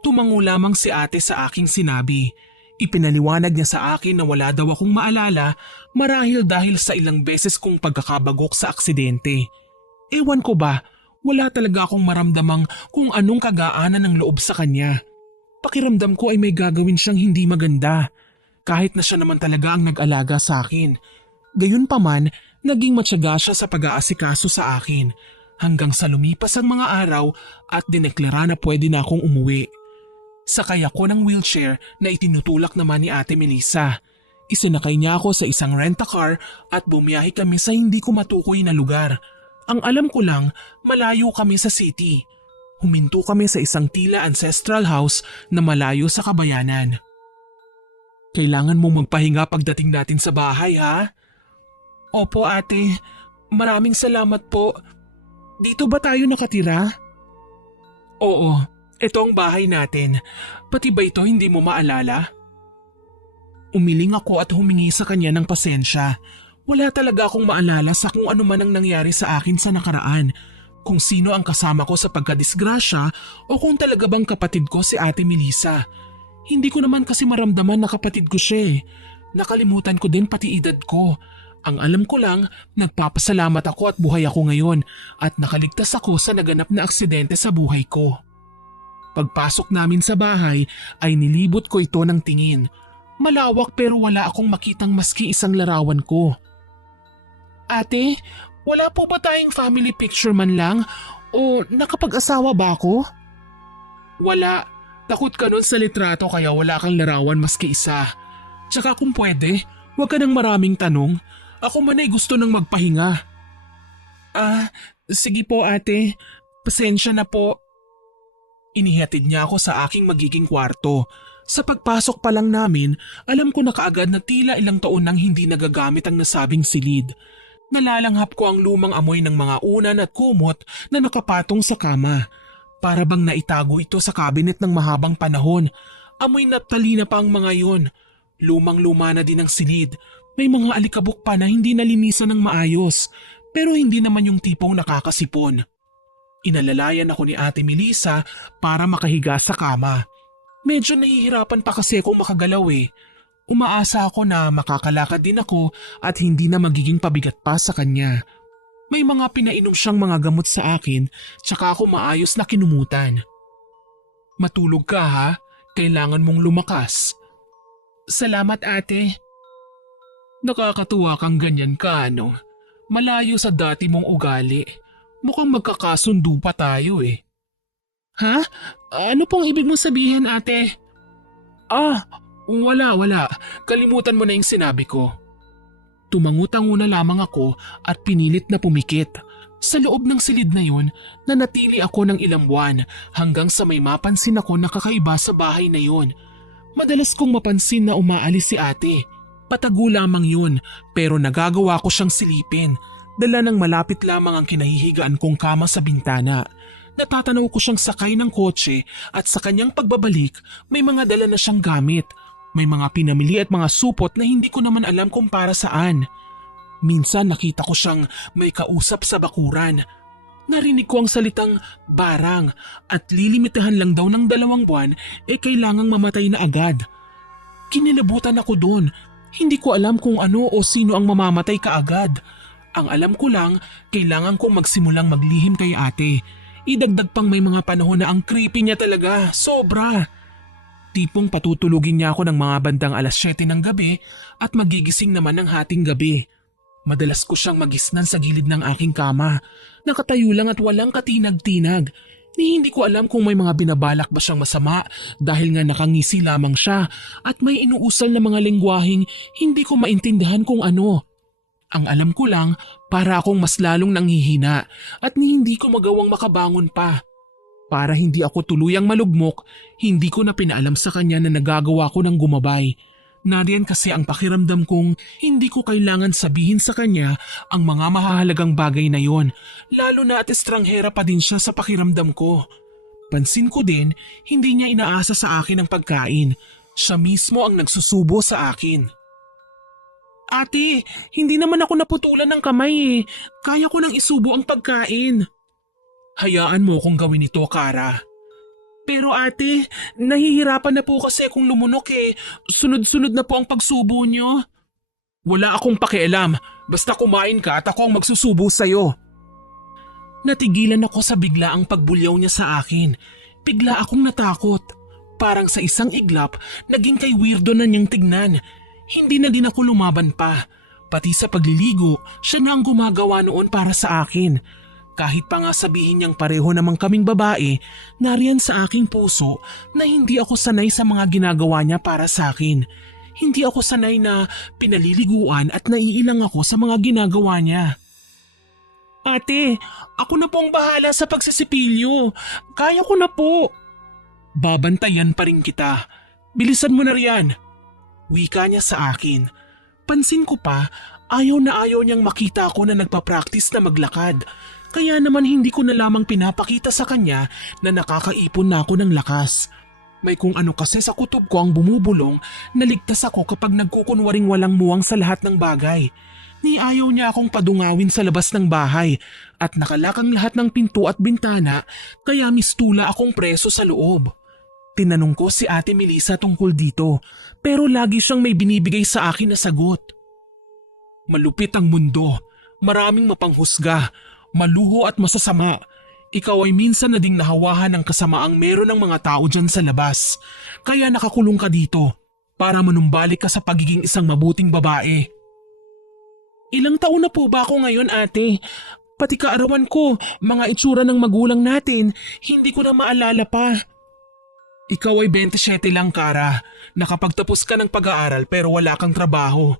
Tumango lamang si ate sa aking sinabi. Ipinaliwanag niya sa akin na wala daw akong maalala marahil dahil sa ilang beses kong pagkakabagok sa aksidente. Ewan ko ba, wala talaga akong maramdamang kung anong kagaanan ng loob sa kanya. Pakiramdam ko ay may gagawin siyang hindi maganda, kahit na siya naman talaga ang nag-alaga sa akin. Gayunpaman, naging matyaga siya sa pag-aasikaso sa akin hanggang sa lumipas ang mga araw at dineklara na pwede na akong umuwi. Sakay ako ng wheelchair na itinutulak naman ni Ate Melissa. Isinakay niya ako sa isang rent-a-car at bumiyahe kami sa hindi ko matukoy na lugar. Ang alam ko lang, malayo kami sa city. Huminto kami sa isang tila ancestral house na malayo sa kabayanan. Kailangan mong magpahinga pagdating natin sa bahay ha? Opo ate, maraming salamat po. Dito ba tayo nakatira? Oo, ito ang bahay natin. Pati ba ito hindi mo maalala? Umiling ako at humingi sa kanya ng pasensya. Wala talaga akong maalala sa kung ano man ang nangyari sa akin sa nakaraan. Kung sino ang kasama ko sa pagkadisgrasya o kung talaga bang kapatid ko si Ate Melissa. Hindi ko naman kasi maramdaman na kapatid ko siya eh. Nakalimutan ko din pati edad ko. Ang alam ko lang, nagpapasalamat ako at buhay ako ngayon at nakaligtas ako sa naganap na aksidente sa buhay ko. Pagpasok namin sa bahay ay nilibot ko ito ng tingin. Malawak pero wala akong makitang maski isang larawan ko. Ate, wala po ba tayong family picture man lang o nakapag-asawa ba ako? Wala. Takot ka nun sa litrato kaya wala kang larawan maski isa. Tsaka kung pwede, huwag ka ng maraming tanong. Ako man ay gusto nang magpahinga. Sige po ate. Pasensya na po. Inihatid niya ako sa aking magiging kwarto. Sa pagpasok pa lang namin, alam ko na kaagad na tila ilang taon nang hindi nagagamit ang nasabing silid. Nalalanghap ko ang lumang amoy ng mga unan at kumot na nakapatong sa kama. Para bang naitago ito sa kabinet ng mahabang panahon. Amoy naptalina pa ang mga yon. Lumang-luma na din ang silid. May mga alikabok pa na hindi nalinisan ng maayos, pero hindi naman yung tipong nakakasipon. Inalalayan ako ni Ate Melissa para makahiga sa kama. Medyo nahihirapan pa kasi akong makagalaw eh. Umaasa ako na makakalakad din ako at hindi na magiging pabigat pa sa kanya. May mga pinainom siyang mga gamot sa akin tsaka ako maayos na kinumutan. Matulog ka ha, kailangan mong lumakas. Salamat ate. Nakakatuwa kang ganyan ka ano. Malayo sa dati mong ugali. Mukhang magkakasundo pa tayo eh. Ha? Ano pong ibig mong sabihin ate? Wala. Kalimutan mo na yung sinabi ko. Tumangutango na lamang ako at pinilit na pumikit. Sa loob ng silid na yun, nanatili ako ng ilang buwan hanggang sa may mapansin ako na kakaiba sa bahay na yun. Madalas kong mapansin na umaalis si ate. Patago lamang yun pero nagagawa ko siyang silipin. Dala ng malapit lamang ang kinahihigaan kong kama sa bintana. Natatanaw ko siyang sakay ng kotse at sa kanyang pagbabalik may mga dala na siyang gamit. May mga pinamili at mga supot na hindi ko naman alam kung para saan. Minsan nakita ko siyang may kausap sa bakuran. Narinig ko ang salitang barang at lilimitahan lang daw ng 2 buwan kailangang mamatay na agad. Kinilabutan ako doon. Hindi ko alam kung ano o sino ang mamamatay kaagad. Ang alam ko lang, kailangan kong magsimulang maglihim kay ate. Idagdag pang may mga panahon na ang creepy niya talaga, sobra. Tipong patutulugin niya ako ng mga bandang 7:00 ng gabi at magigising naman ng hating gabi. Madalas ko siyang magisnan sa gilid ng aking kama. Nakatayo lang at walang katinag-tinag. Hindi ko alam kung may mga binabalak ba siyang masama dahil nga nakangisi lamang siya at may inuusal na mga lengguaheng hindi ko maintindihan kung ano. Ang alam ko lang, para akong mas lalong nanghihina at hindi ko magawang makabangon pa. Para hindi ako tuluyang malugmok, hindi ko na pinaalam sa kanya na nagagawa ko ng gumabay. Nariyan kasi ang pakiramdam kong hindi ko kailangan sabihin sa kanya ang mga mahalagang bagay na yon, lalo na at estranghera pa din siya sa pakiramdam ko. Pansin ko din, hindi niya inaasa sa akin ang pagkain. Siya mismo ang nagsusubo sa akin. Ate, hindi naman ako naputulan ng kamay eh. Kaya ko nang isubo ang pagkain. Hayaan mo kung gawin ito, Kara. Pero ate, nahihirapan na po kasi akong lumunok eh. Sunod-sunod na po ang pagsubo niyo. Wala akong pakialam. Basta kumain ka at ako ang magsusubo sa'yo. Natigilan ako sa biglaang pagbulyaw niya sa akin. Bigla akong natakot. Parang sa isang iglap, naging kay weirdo na niyang tignan. Hindi na din ako lumaban pa. Pati sa pagliligo, siya na ang gumagawa noon para sa akin. Kahit pa nga sabihin niyang pareho namang kaming babae, nariyan sa aking puso na hindi ako sanay sa mga ginagawa niya para sa akin. Hindi ako sanay na pinaliliguan at naiilang ako sa mga ginagawa niya. Ate, ako na po ang bahala sa pagsisipilyo. Kaya ko na po. Babantayan pa rin kita. Bilisan mo na riyan. Wika niya sa akin. Pansin ko pa, ayaw na ayaw niyang makita ako na nagpa-practice na maglakad. Kaya naman hindi ko na lamang pinapakita sa kanya na nakakaipon na ako ng lakas. May kung ano kasi sa kutob ko ang bumubulong na ligtas ako kapag nagkukunwaring walang muwang sa lahat ng bagay. Ni ayaw niya akong padungawin sa labas ng bahay at nakalakang lahat ng pinto at bintana kaya mistula akong preso sa loob. Tinanong ko si Ate Melissa tungkol dito pero lagi siyang may binibigay sa akin na sagot. Malupit ang mundo, maraming mapanghusga, maluho at masasama. Ikaw ay minsan na ding nahawahan ng kasamaang meron ng mga tao dyan sa labas. Kaya nakakulong ka dito para manumbalik ka sa pagiging isang mabuting babae. Ilang taon na po ba ako ngayon, ate? Pati kaarawan ko, mga itsura ng magulang natin, hindi ko na maalala pa. Ikaw ay 27 lang, Kara. Nakapagtapos ka ng pag-aaral pero wala kang trabaho.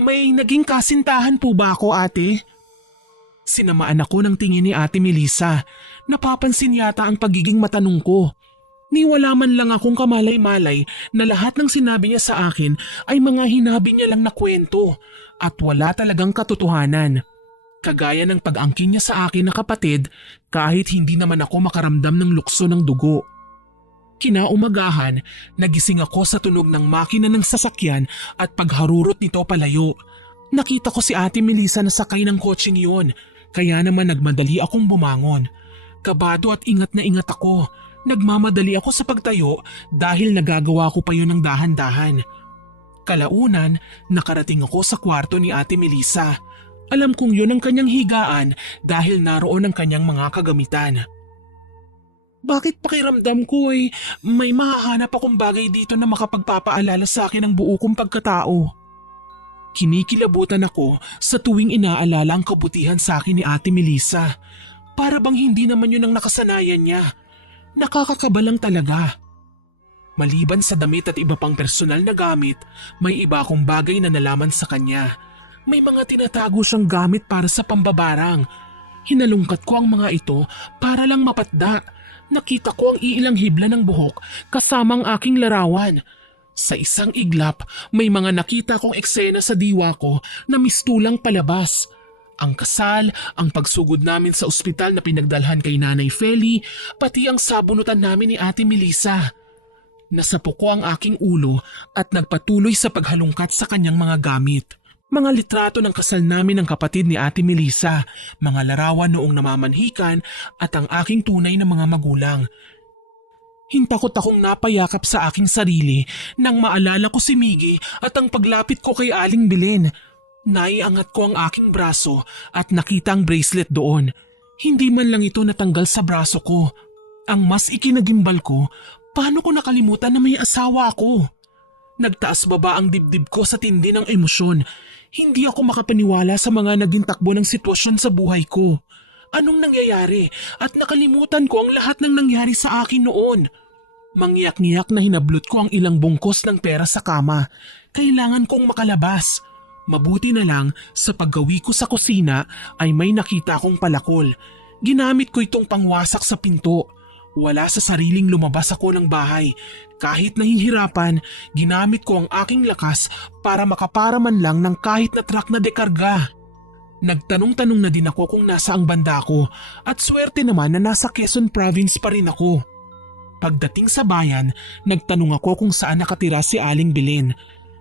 May naging kasintahan po ba ako, ate? Sinamaan ako ng tingin ni Ate Melissa. Napapansin yata ang pagiging matanong ko. Niwala man lang akong kamalay-malay na lahat ng sinabi niya sa akin ay mga hinabi niya lang na kwento at wala talagang katotohanan. Kagaya ng pag-angkin niya sa akin na kapatid kahit hindi naman ako makaramdam ng lukso ng dugo. Kinaumagahan, nagising ako sa tunog ng makina ng sasakyan at pagharurot nito palayo. Nakita ko si Ate Melissa na sakay ng kotseng yun, kaya naman nagmadali akong bumangon. Kabado at ingat na ingat ako. Nagmamadali ako sa pagtayo dahil nagagawa ko pa yun ng dahan-dahan. Kalaunan, nakarating ako sa kwarto ni Ate Melissa. Alam kong yun ang kanyang higaan dahil naroon ang kanyang mga kagamitan. Bakit pakiramdam ko ay may mahahanap akong bagay dito na makapagpapaalala sa akin ng buo kong pagkatao? Kinikilabutan ako sa tuwing inaalala ang kabutihan sa akin ni Ate Melissa. Para bang hindi naman yun ang nakasanayan niya. Nakakakabalang talaga. Maliban sa damit at iba pang personal na gamit, may iba akong bagay na nalaman sa kanya. May mga tinatago siyang gamit para sa pambabarang. Hinalungkat ko ang mga ito para lang mapatda. Nakita ko ang iilang hibla ng buhok kasamang aking larawan. Sa isang iglap, may mga nakita kong eksena sa diwa ko na mistulang palabas. Ang kasal, ang pagsugod namin sa ospital na pinagdalhan kay Nanay Feli, pati ang sabunutan namin ni Ate Melissa. Nasapo ko ang aking ulo at nagpatuloy sa paghalungkat sa kanyang mga gamit. Mga litrato ng kasal namin ng kapatid ni Ate Melissa, mga larawan noong namamanhikan at ang aking tunay na mga magulang. Hintakot akong napayakap sa aking sarili nang maalala ko si Miggy at ang paglapit ko kay Aling Belen. Naiangat ko ang aking braso at nakita ang bracelet doon. Hindi man lang ito natanggal sa braso ko. Ang mas ikinagimbal ko, paano ko nakalimutan na may asawa ako? Nagtaas baba ang dibdib ko sa tindi ng emosyon. Hindi ako makapaniwala sa mga naging takbo ng sitwasyon sa buhay ko. Anong nangyayari? At nakalimutan ko ang lahat ng nangyari sa akin noon. Mangyak-ngiyak na hinablot ko ang ilang bungkos ng pera sa kama. Kailangan kong makalabas. Mabuti na lang sa paggawi ko sa kusina ay may nakita akong palakol. Ginamit ko itong pangwasak sa pinto. Wala sa sariling lumabas ako ng bahay. Kahit nahihirapan, ginamit ko ang aking lakas para makapara man lang ng kahit na truck na dekarga. Nagtanong-tanong na din ako kung nasa ang banda ko at swerte naman na nasa Quezon Province pa rin ako. Pagdating sa bayan, nagtanong ako kung saan nakatira si Aling Belen.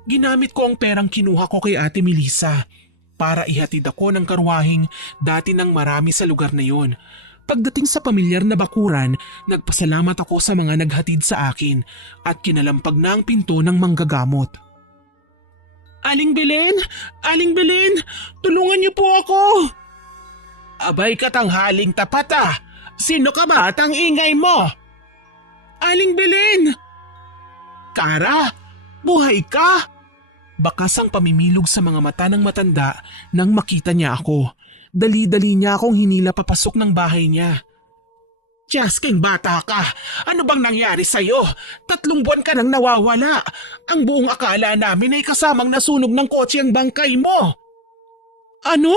Ginamit ko ang perang kinuha ko kay Ate Melissa para ihatid ako ng karwaheng dati ng marami sa lugar na yon. Pagdating sa pamilyar na bakuran, nagpasalamat ako sa mga naghatid sa akin at kinalampag na ang pinto ng manggagamot. Aling Belen! Aling Belen! Tulungan niyo po ako! Abay katanghaling tapat ah! Sino ka ba at ang ingay mo? Aling Belen! Kara! Buhay ka! Bakas ang pamimilog sa mga mata ng matanda nang makita niya ako. Dali-dali niya akong hinila papasok ng bahay niya. Jasking bata ka! Ano bang nangyari sa'yo? 3 buwan ka nang nawawala. Ang buong akala namin ay kasamang nasunog ng kotse ang bangkay mo. Ano?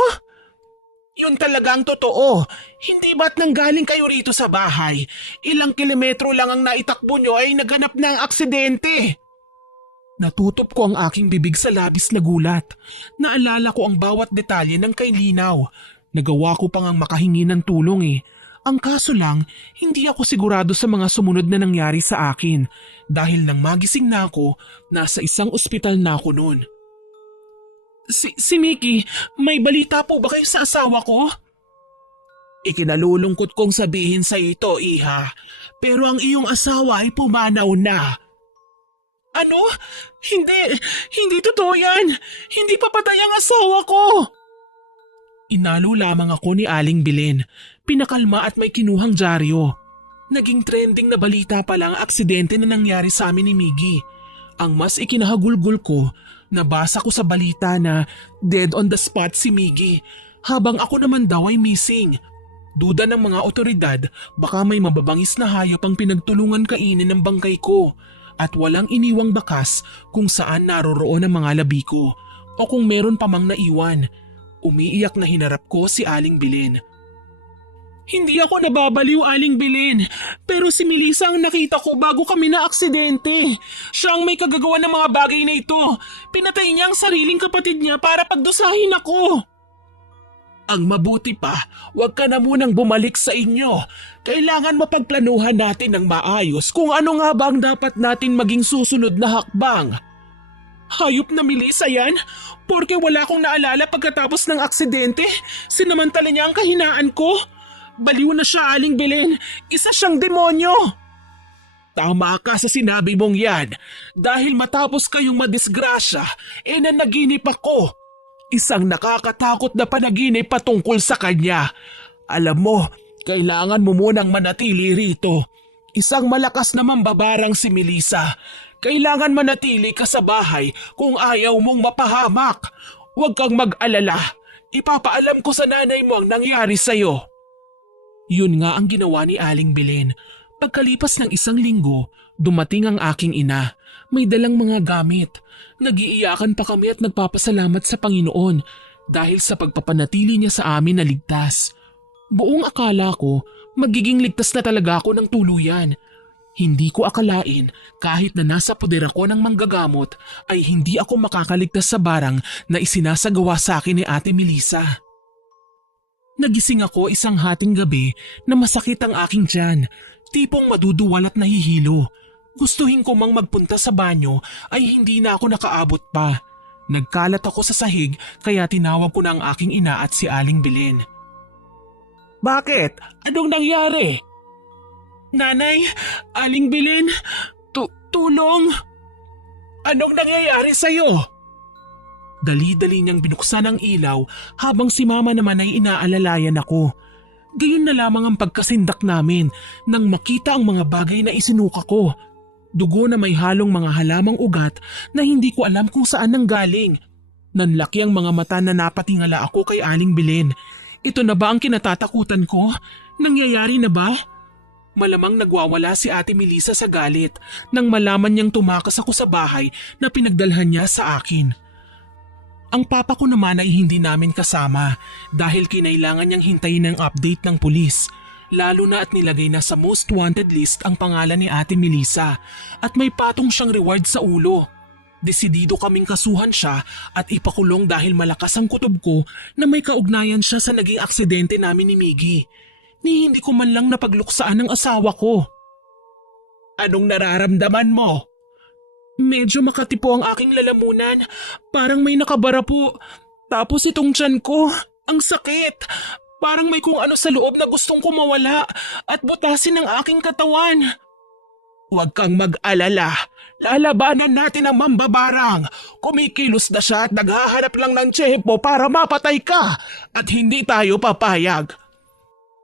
Yun talaga ang totoo. Hindi ba't nanggaling kayo rito sa bahay? Ilang kilometro lang ang naitakbo nyo ay naganap na ang aksidente. Natutup ko ang aking bibig sa labis na gulat. Naalala ko ang bawat detalye ng kay Linaw. Nagawa ko pang ang makahingi ng tulong eh. Ang kaso lang, hindi ako sigurado sa mga sumunod na nangyari sa akin. Dahil nang magising na ako, nasa isang ospital na ako noon. Si Mickey, may balita po ba kayo sa asawa ko? Ikinalulungkot kong sabihin sa ito, Iha. Pero ang iyong asawa ay pumanaw na. Ano? Hindi totoo yan. Hindi papatay ang asawa ko. Inalo lamang ako ni Aling Belen. Pinakalma at may kinuhang dyaryo. Naging trending na balita pala ang aksidente na nangyari sa amin ni Miggy. Ang mas ikinahagulgul ko, nabasa ko sa balita na dead on the spot si Miggy, habang ako naman daw ay missing. Duda ng mga otoridad, baka may mababangis na hayop ang pinagtulungan kainin ng bangkay ko. At walang iniwang bakas kung saan naroroon ang mga labi ko o kung meron pa mang naiwan. Umiiyak na hinarap ko si Aling Belen. Hindi ako nababaliw, Aling Belen, pero si Melissa ang nakita ko bago kami na aksidente. Siya ang may kagagawa ng mga bagay na ito. Pinatay niya ang sariling kapatid niya para pagdusahin ako. Ang mabuti pa, huwag ka na munang bumalik sa inyo. Kailangan mapagplanuhan natin ng maayos kung ano nga ba ang dapat natin maging susunod na hakbang. Hayop na Melissa yan? Porke wala akong naalala pagkatapos ng aksidente, sinamantala niya ang kahinaan ko. Baliw na siya, Aling Belen. Isa siyang demonyo. Tama ka sa sinabi mong yan. Dahil matapos kayong madisgrasya, nanaginip ako. Isang nakakatakot na panaginip patungkol sa kanya. Alam mo, kailangan mo munang manatili rito. Isang malakas na mambabarang si Melissa. Kailangan manatili ka sa bahay kung ayaw mong mapahamak. Huwag kang mag-alala. Ipapaalam ko sa nanay mo ang nangyari sa'yo. Yun nga ang ginawa ni Aling Belen. Pagkalipas ng 1 linggo, dumating ang aking ina. May dalang mga gamit. Nagiiyakan pa kami at nagpapasalamat sa Panginoon dahil sa pagpapanatili niya sa amin na ligtas. Buong akala ko, magiging ligtas na talaga ako ng tuluyan. Hindi ko akalain kahit na nasa poder ako ng manggagamot ay hindi ako makakaligtas sa barang na isinasagawa sa akin ni Ate Melissa. Nagising ako isang hating gabi na masakit ang aking tiyan, tipong maduduwal at nahihilo. Gustuhin ko mang magpunta sa banyo ay hindi na ako nakaabot pa. Nagkalat ako sa sahig kaya tinawag ko na ang aking ina at si Aling Belen. Bakit? Anong nangyari? Nanay, Aling Belen, tulong! Anong nangyayari sa'yo? Dali-dali niyang binuksan ang ilaw habang si mama naman ay inaalalayan ako. Gayon na lamang ang pagkasindak namin nang makita ang mga bagay na isinuka ko. Dugo na may halong mga halamang ugat na hindi ko alam kung saan nanggaling. Nanlaki ang mga mata na napatingala ako kay Aling Belen. Ito na ba ang kinatatakutan ko? Nangyayari na ba? Malamang nagwawala si Ate Melissa sa galit nang malaman niyang tumakas ako sa bahay na pinagdalhan niya sa akin. Ang papa ko naman ay hindi namin kasama dahil kinailangan niyang hintayin ang update ng pulis. Lalo na at nilagay na sa most wanted list ang pangalan ni Ate Melissa at may patong siyang reward sa ulo. Desidido kaming kasuhan siya at ipakulong dahil malakas ang kutob ko na may kaugnayan siya sa naging aksidente namin ni Miggy. Ni hindi ko man lang napagluksaan ang asawa ko. Anong nararamdaman mo? Medyo makati po ang aking lalamunan. Parang may nakabara po. Tapos itong tiyan ko, ang sakit. Parang may kung ano sa loob na gustong kumawala at butasin ang aking katawan. Huwag kang mag-alala. Lalabanan natin ang mambabarang. Kumikilos na siya at naghahanap lang ng tiyempo para mapatay ka at hindi tayo papayag.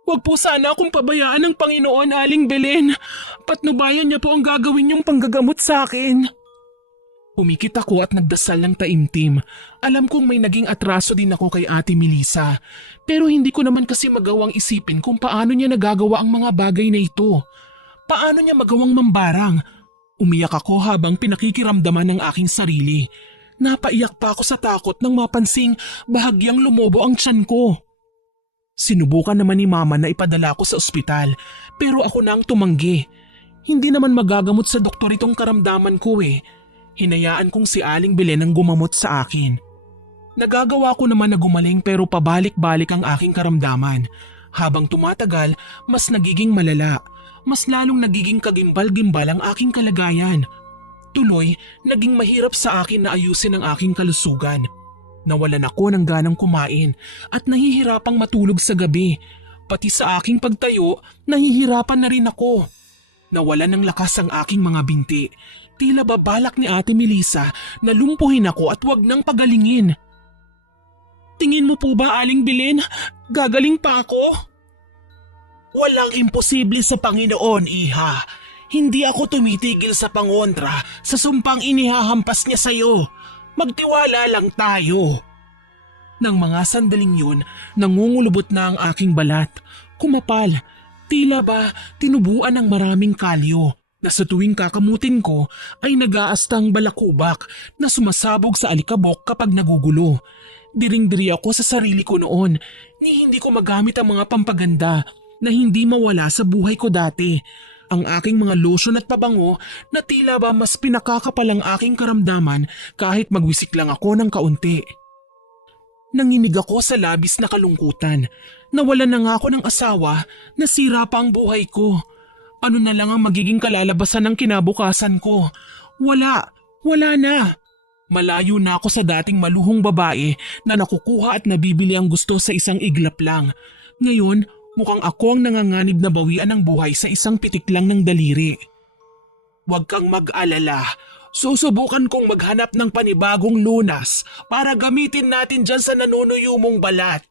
Huwag po sana akong pabayaan ng Panginoon, Aling Belen. Patnubayan niya po ang gagawin niyong panggagamot sa akin. Pumikit ako at nagdasal ng taimtim. Alam kong may naging atraso din ako kay Ate Melissa. Pero hindi ko naman kasi magawang isipin kung paano niya nagagawa ang mga bagay na ito. Paano niya magawang mambarang? Umiyak ako habang pinakikiramdaman ng aking sarili. Napaiyak pa ako sa takot nang mapansing bahagyang lumobo ang tiyan ko. Sinubukan naman ni Mama na ipadala ko sa ospital pero ako na ang tumanggi. Hindi naman magagamot sa doktor itong karamdaman ko eh. Hinayaan kong si Aling Belen ang gumamot sa akin. Nagagawa ko naman na gumaling pero pabalik-balik ang aking karamdaman. Habang tumatagal, mas nagiging malala. Mas lalong nagiging kagimbal-gimbal ang aking kalagayan. Tuloy, naging mahirap sa akin na ayusin ang aking kalusugan. Nawalan ako ng ganang kumain at nahihirapang matulog sa gabi. Pati sa aking pagtayo, nahihirapan na rin ako. Nawalan ng lakas ang aking mga binti. Tila babalak ni Ate Melissa na lumpuhin ako at wag nang pagalingin. Tingin mo po ba, Aling Belen, gagaling pa ako? Walang imposible sa Panginoon, Iha. Hindi ako tumitigil sa pangontra sa sumpang inihahampas niya sa'yo. Magtiwala lang tayo. Nang mga sandaling yun, nangungulubot na ang aking balat. Kumapal, tila ba tinubuan ng maraming kalyo na sa tuwing kakamutin ko ay nag-aastang balakubak na sumasabog sa alikabok kapag nagugulo. Diring-diri ako sa sarili ko noon ni hindi ko magamit ang mga pampaganda na hindi mawala sa buhay ko dati. Ang aking mga lotion at pabango na tila ba mas pinakakapal ang aking karamdaman kahit magwisik lang ako ng kaunti. Nanginig ako sa labis na kalungkutan. Nawalan na nga ako ng asawa, nasira pa ang buhay ko. Ano na lang ang magiging kalalabasan ng kinabukasan ko? Wala na. Malayo na ako sa dating maluhong babae na nakukuha at nabibili ang gusto sa isang iglap lang. Ngayon, mukhang ako ang nanganganib na bawian ng buhay sa isang pitik lang ng daliri. Huwag kang mag-alala. Susubukan kong maghanap ng panibagong lunas para gamitin natin dyan sa nanunuyo mong balat.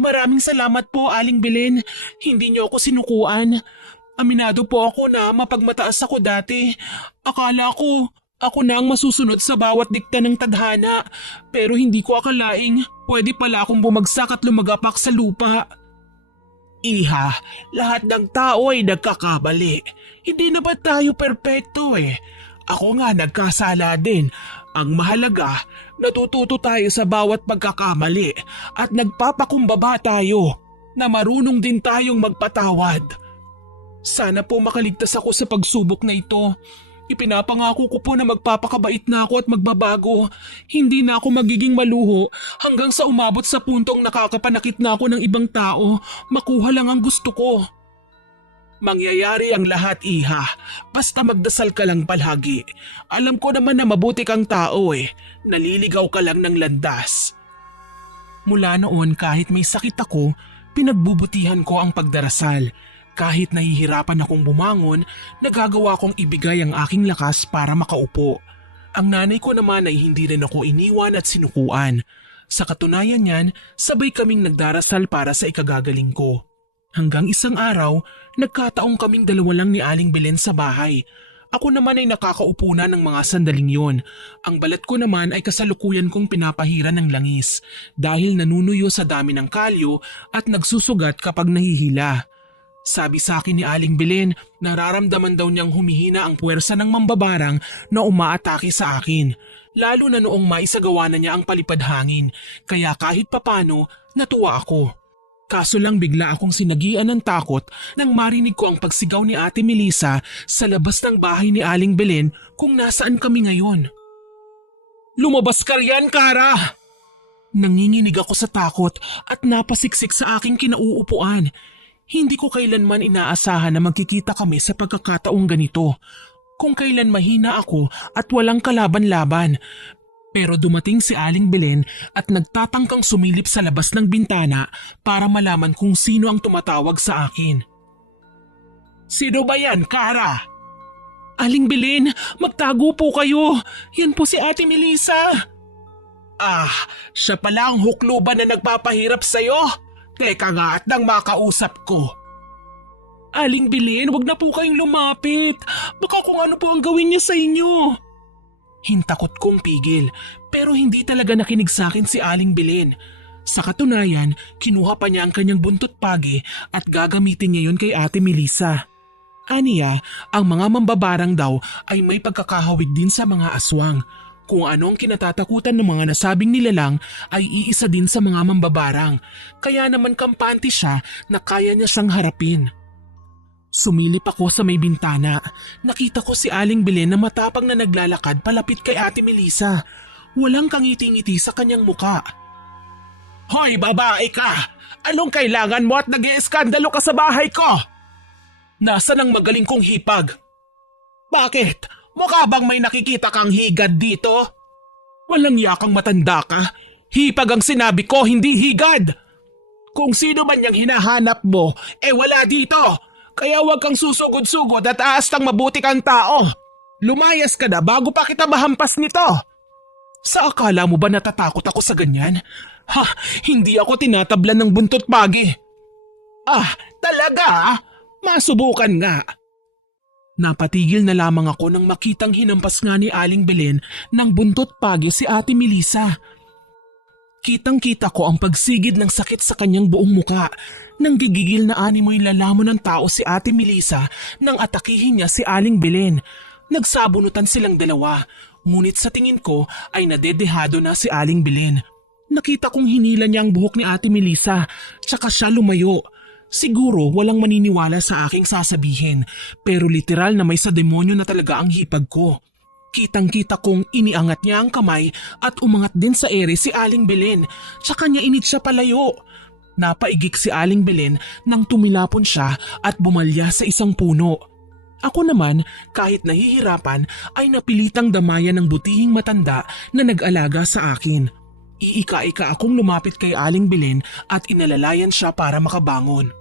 Maraming salamat po, Aling Belen. Hindi niyo ako sinukuan. Aminado po ako na mapagmataas ako dati. Akala ko ako na ang masusunod sa bawat dikta ng tadhana. Pero hindi ko akalaing pwede pala akong bumagsak at lumagapak sa lupa. Iha, lahat ng tao ay nagkakamali. Hindi na ba tayo perpekto eh? Ako nga nagkasala din. Ang mahalaga, natututo tayo sa bawat pagkakamali at nagpapakumbaba tayo na marunong din tayong magpatawad. Sana po makaligtas ako sa pagsubok na ito. Ipinapangako ko po na magpapakabait na ako at magbabago. Hindi na ako magiging maluho hanggang sa umabot sa puntong nakakapanakit na ako ng ibang tao. Makuha lang ang gusto ko. Mangyayari ang lahat, Iha. Basta magdasal ka lang palagi. Alam ko naman na mabuti kang tao eh. Naliligaw ka lang ng landas. Mula noon kahit may sakit ako, pinagbubutihan ko ang pagdarasal. Kahit nahihirapan akong bumangon, nagagawa kong ibigay ang aking lakas para makaupo. Ang nanay ko naman ay hindi rin ako iniwan at sinukuan. Sa katunayan niyan, sabay kaming nagdarasal para sa ikagagaling ko. Hanggang isang araw, nagkataong kaming dalawa lang ni Aling Belen sa bahay. Ako naman ay nakakaupo na ng mga sandaling yon. Ang balat ko naman ay kasalukuyan kong pinapahiran ng langis dahil nanunuyo sa dami ng kalyo at nagsusugat kapag nahihila. Sabi sa akin ni Aling Belen, nararamdaman daw niyang humihina ang puwersa ng mambabarang na umaatake sa akin. Lalo na noong maisagawa na niya ang palipad hangin, kaya kahit papano natuwa ako. Kaso lang bigla akong sinagian ng takot nang marinig ko ang pagsigaw ni Ate Melissa sa labas ng bahay ni Aling Belen kung nasaan kami ngayon. Lumabas ka riyan, Kara! Nanginginig ako sa takot at napasiksik sa aking kinauupuan. Hindi ko kailanman inaasahan na magkikita kami sa pagkakataong ganito. kung kailan mahina ako at walang kalaban-laban. Pero dumating si Aling Belen at nagtatangkang sumilip sa labas ng bintana para malaman kung sino ang tumatawag sa akin. Sino ba yan, Kara? Aling Belen, magtago po kayo. Yan po si Ate Melissa. Ah, siya pala ang hukluban na nagpapahirap sa'yo. Teka nga at nang makausap ko. Aling Belen, wag na po kayong lumapit. Baka kung ano po ang gawin niya sa inyo. Hintakot kong pigil pero hindi talaga nakinig sa akin si Aling Belen. Sa katunayan, kinuha pa niya ang kanyang buntot pagi at gagamitin niya yun kay Ate Melissa. Aniya, ang mga mambabarang daw ay may pagkakahawig din sa mga aswang. Kung ano ang kinatatakutan ng mga nasabing nilalang ay iisa din sa mga mambabarang. Kaya naman kampante siya na kaya niya siyang harapin. Sumilip ako sa may bintana. Nakita ko si Aling Belen na matapang na naglalakad palapit kay Ate Melissa. Walang kangiti-ngiti sa kanyang muka. Hoy babae ka! Anong kailangan mo at nag-ieskandalo ka sa bahay ko? Nasaan ang magaling kong hipag? Bakit? Mukha bang may nakikita kang higad dito? Walang yakang matanda ka. Hipag ang sinabi ko, hindi higad. Kung sino man yung hinahanap mo, wala dito. Kaya huwag kang susugod-sugod at aastang mabuti kang tao. Lumayas ka na bago pa kita mahampas nito. Sa akala mo ba natatakot ako sa ganyan? Ha, hindi ako tinatablan ng buntot pagi. Ah, talaga? Masubukan nga. Napatigil na lamang ako nang makitang hinampas nga ni Aling Belen ng buntot pagi si Ate Melissa. Kitang-kita ko ang pagsigid ng sakit sa kanyang buong muka. Nang gigigil na animoy lalamon ng tao si Ate Melissa nang atakihin niya si Aling Belen. Nagsabunutan silang dalawa, ngunit sa tingin ko ay nadedehado na si Aling Belen. Nakita kong hinila niya ang buhok ni Ate Melissa, tsaka siya lumayo. Siguro walang maniniwala sa aking sasabihin, pero literal na may sa demonyo na talaga ang hipag ko. Kitang-kita kong iniangat niya ang kamay at umangat din sa ere si Aling Belen, tsaka niya init siya palayo. Napaigik si Aling Belen nang tumilapon siya at bumalya sa isang puno. Ako naman, kahit nahihirapan, ay napilitang damayan ng butihing matanda na nag-alaga sa akin. Iika-ika akong lumapit kay Aling Belen at inalalayan siya para makabangon.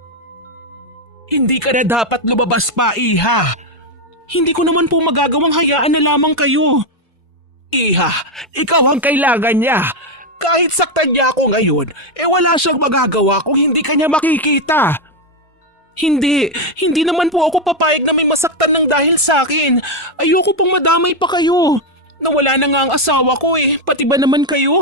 Hindi ka na dapat lumabas pa, Iha. Hindi ko naman po magagawang hayaan na lamang kayo. Iha, ikaw ang kailangan niya. Kahit saktan niya ako ngayon, wala siyang magagawa kung hindi kanya makikita. Hindi naman po ako papayag na may masaktan ng dahil sa akin. Ayoko pang madamay pa kayo. Nawala na nga ang asawa ko pati ba naman kayo?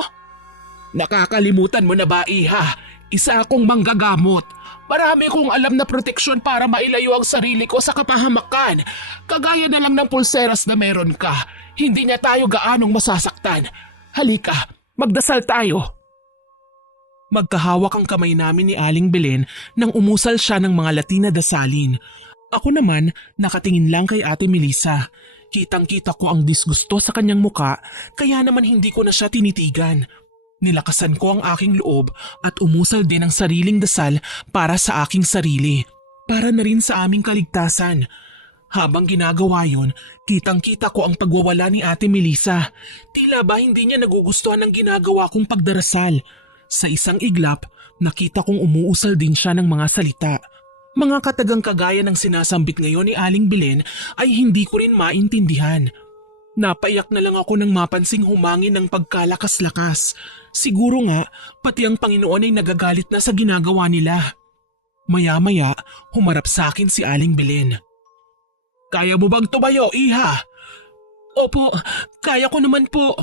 Nakakalimutan mo na ba, Iha? Isa akong manggagamot. Marami kong alam na proteksyon para mailayo ang sarili ko sa kapahamakan. Kagaya na lang ng pulseras na meron ka. Hindi niya tayo gaanong masasaktan. Halika, magdasal tayo. Magkahawak ang kamay namin ni Aling Belen nang umusal siya ng mga Latina dasalin. Ako naman, nakatingin lang kay Ate Melissa. Kitang-kita ko ang disgusto sa kanyang muka, kaya naman hindi ko na siya tinitigan. Nilakasan ko ang aking loob at umusal din ang sariling dasal para sa aking sarili. Para na rin sa aming kaligtasan. Habang ginagawa yon, kitang-kita ko ang pagwawala ni Ate Melissa. Tila ba hindi niya nagugustuhan ang ginagawa kong pagdarasal. Sa isang iglap, nakita kong umuusal din siya ng mga salita. Mga katagang kagaya ng sinasambit ngayon ni Aling Belen ay hindi ko rin maintindihan. Napaiyak na lang ako nang mapansing humangin ng pagkalakas-lakas. Siguro nga, pati ang Panginoon ay nagagalit na sa ginagawa nila. Maya-maya, humarap sa akin si Aling Belen. Kaya mo bang tumayo, Iha? Opo, kaya ko naman po.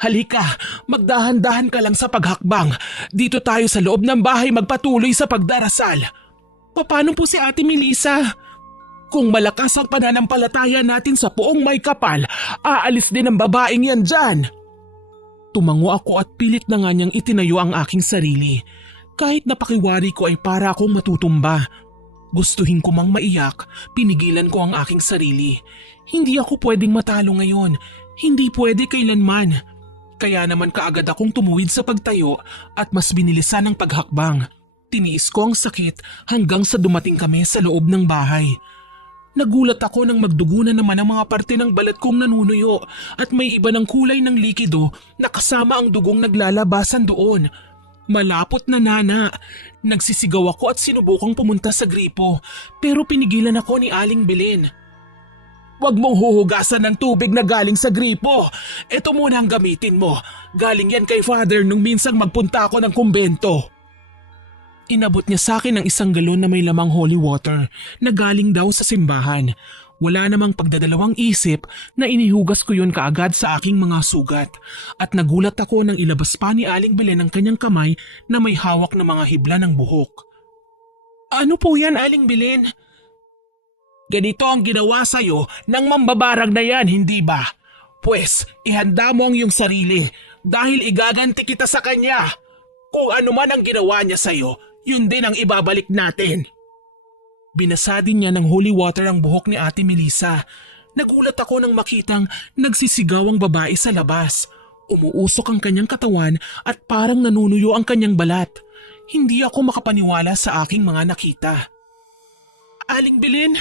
Halika, magdahan-dahan ka lang sa paghakbang. Dito tayo sa loob ng bahay magpatuloy sa pagdarasal. Paano po si Ate Melissa? Kung malakas ang pananampalataya natin sa Poong May Kapal, aalis din ang babaeng yan dyan. Tumango ako at pilit na nga niyang itinayo ang aking sarili. Kahit napakiwari ko ay para akong matutumba. Gustuhin ko mang maiyak, pinigilan ko ang aking sarili. Hindi ako pwedeng matalo ngayon. Hindi pwede kailanman. Kaya naman kaagad akong tumuwid sa pagtayo at mas binilisan ang paghakbang. Tiniis ko ang sakit hanggang sa dumating kami sa loob ng bahay. Nagulat ako nang magdugo na naman ang mga parte ng balat kong nanunuyo at may iba ng kulay ng likido na kasama ang dugong naglalabasan doon. Malapot na nana. Nagsisigaw ako at sinubukang pumunta sa gripo pero pinigilan ako ni Aling Belen. Huwag mong huhugasan ng tubig na galing sa gripo. Ito muna ang gamitin mo. Galing yan kay Father nung minsang magpunta ako ng kumbento. Inabot niya sa akin ang isang galon na may lamang holy water na galing daw sa simbahan. Wala namang pagdadalawang isip na inihugas ko yun kaagad sa aking mga sugat. At nagulat ako nang ilabas pa ni Aling Belen ang kanyang kamay na may hawak na mga hibla ng buhok. Ano po yan, Aling Belen? Ganito ang ginawa sa'yo ng mambabarang na yan, hindi ba? Pwes, ihanda mo ang iyong sarili dahil igaganti kita sa kanya. Kung ano man ang ginawa niya sa'yo, yun din ang ibabalik natin. Binasa din niya ng holy water ang buhok ni Ate Melissa. Nagulat ako nang makitang nagsisigaw ang babae sa labas. Umuusok ang kanyang katawan at parang nanunuyo ang kanyang balat. Hindi ako makapaniwala sa aking mga nakita. Aling Belen,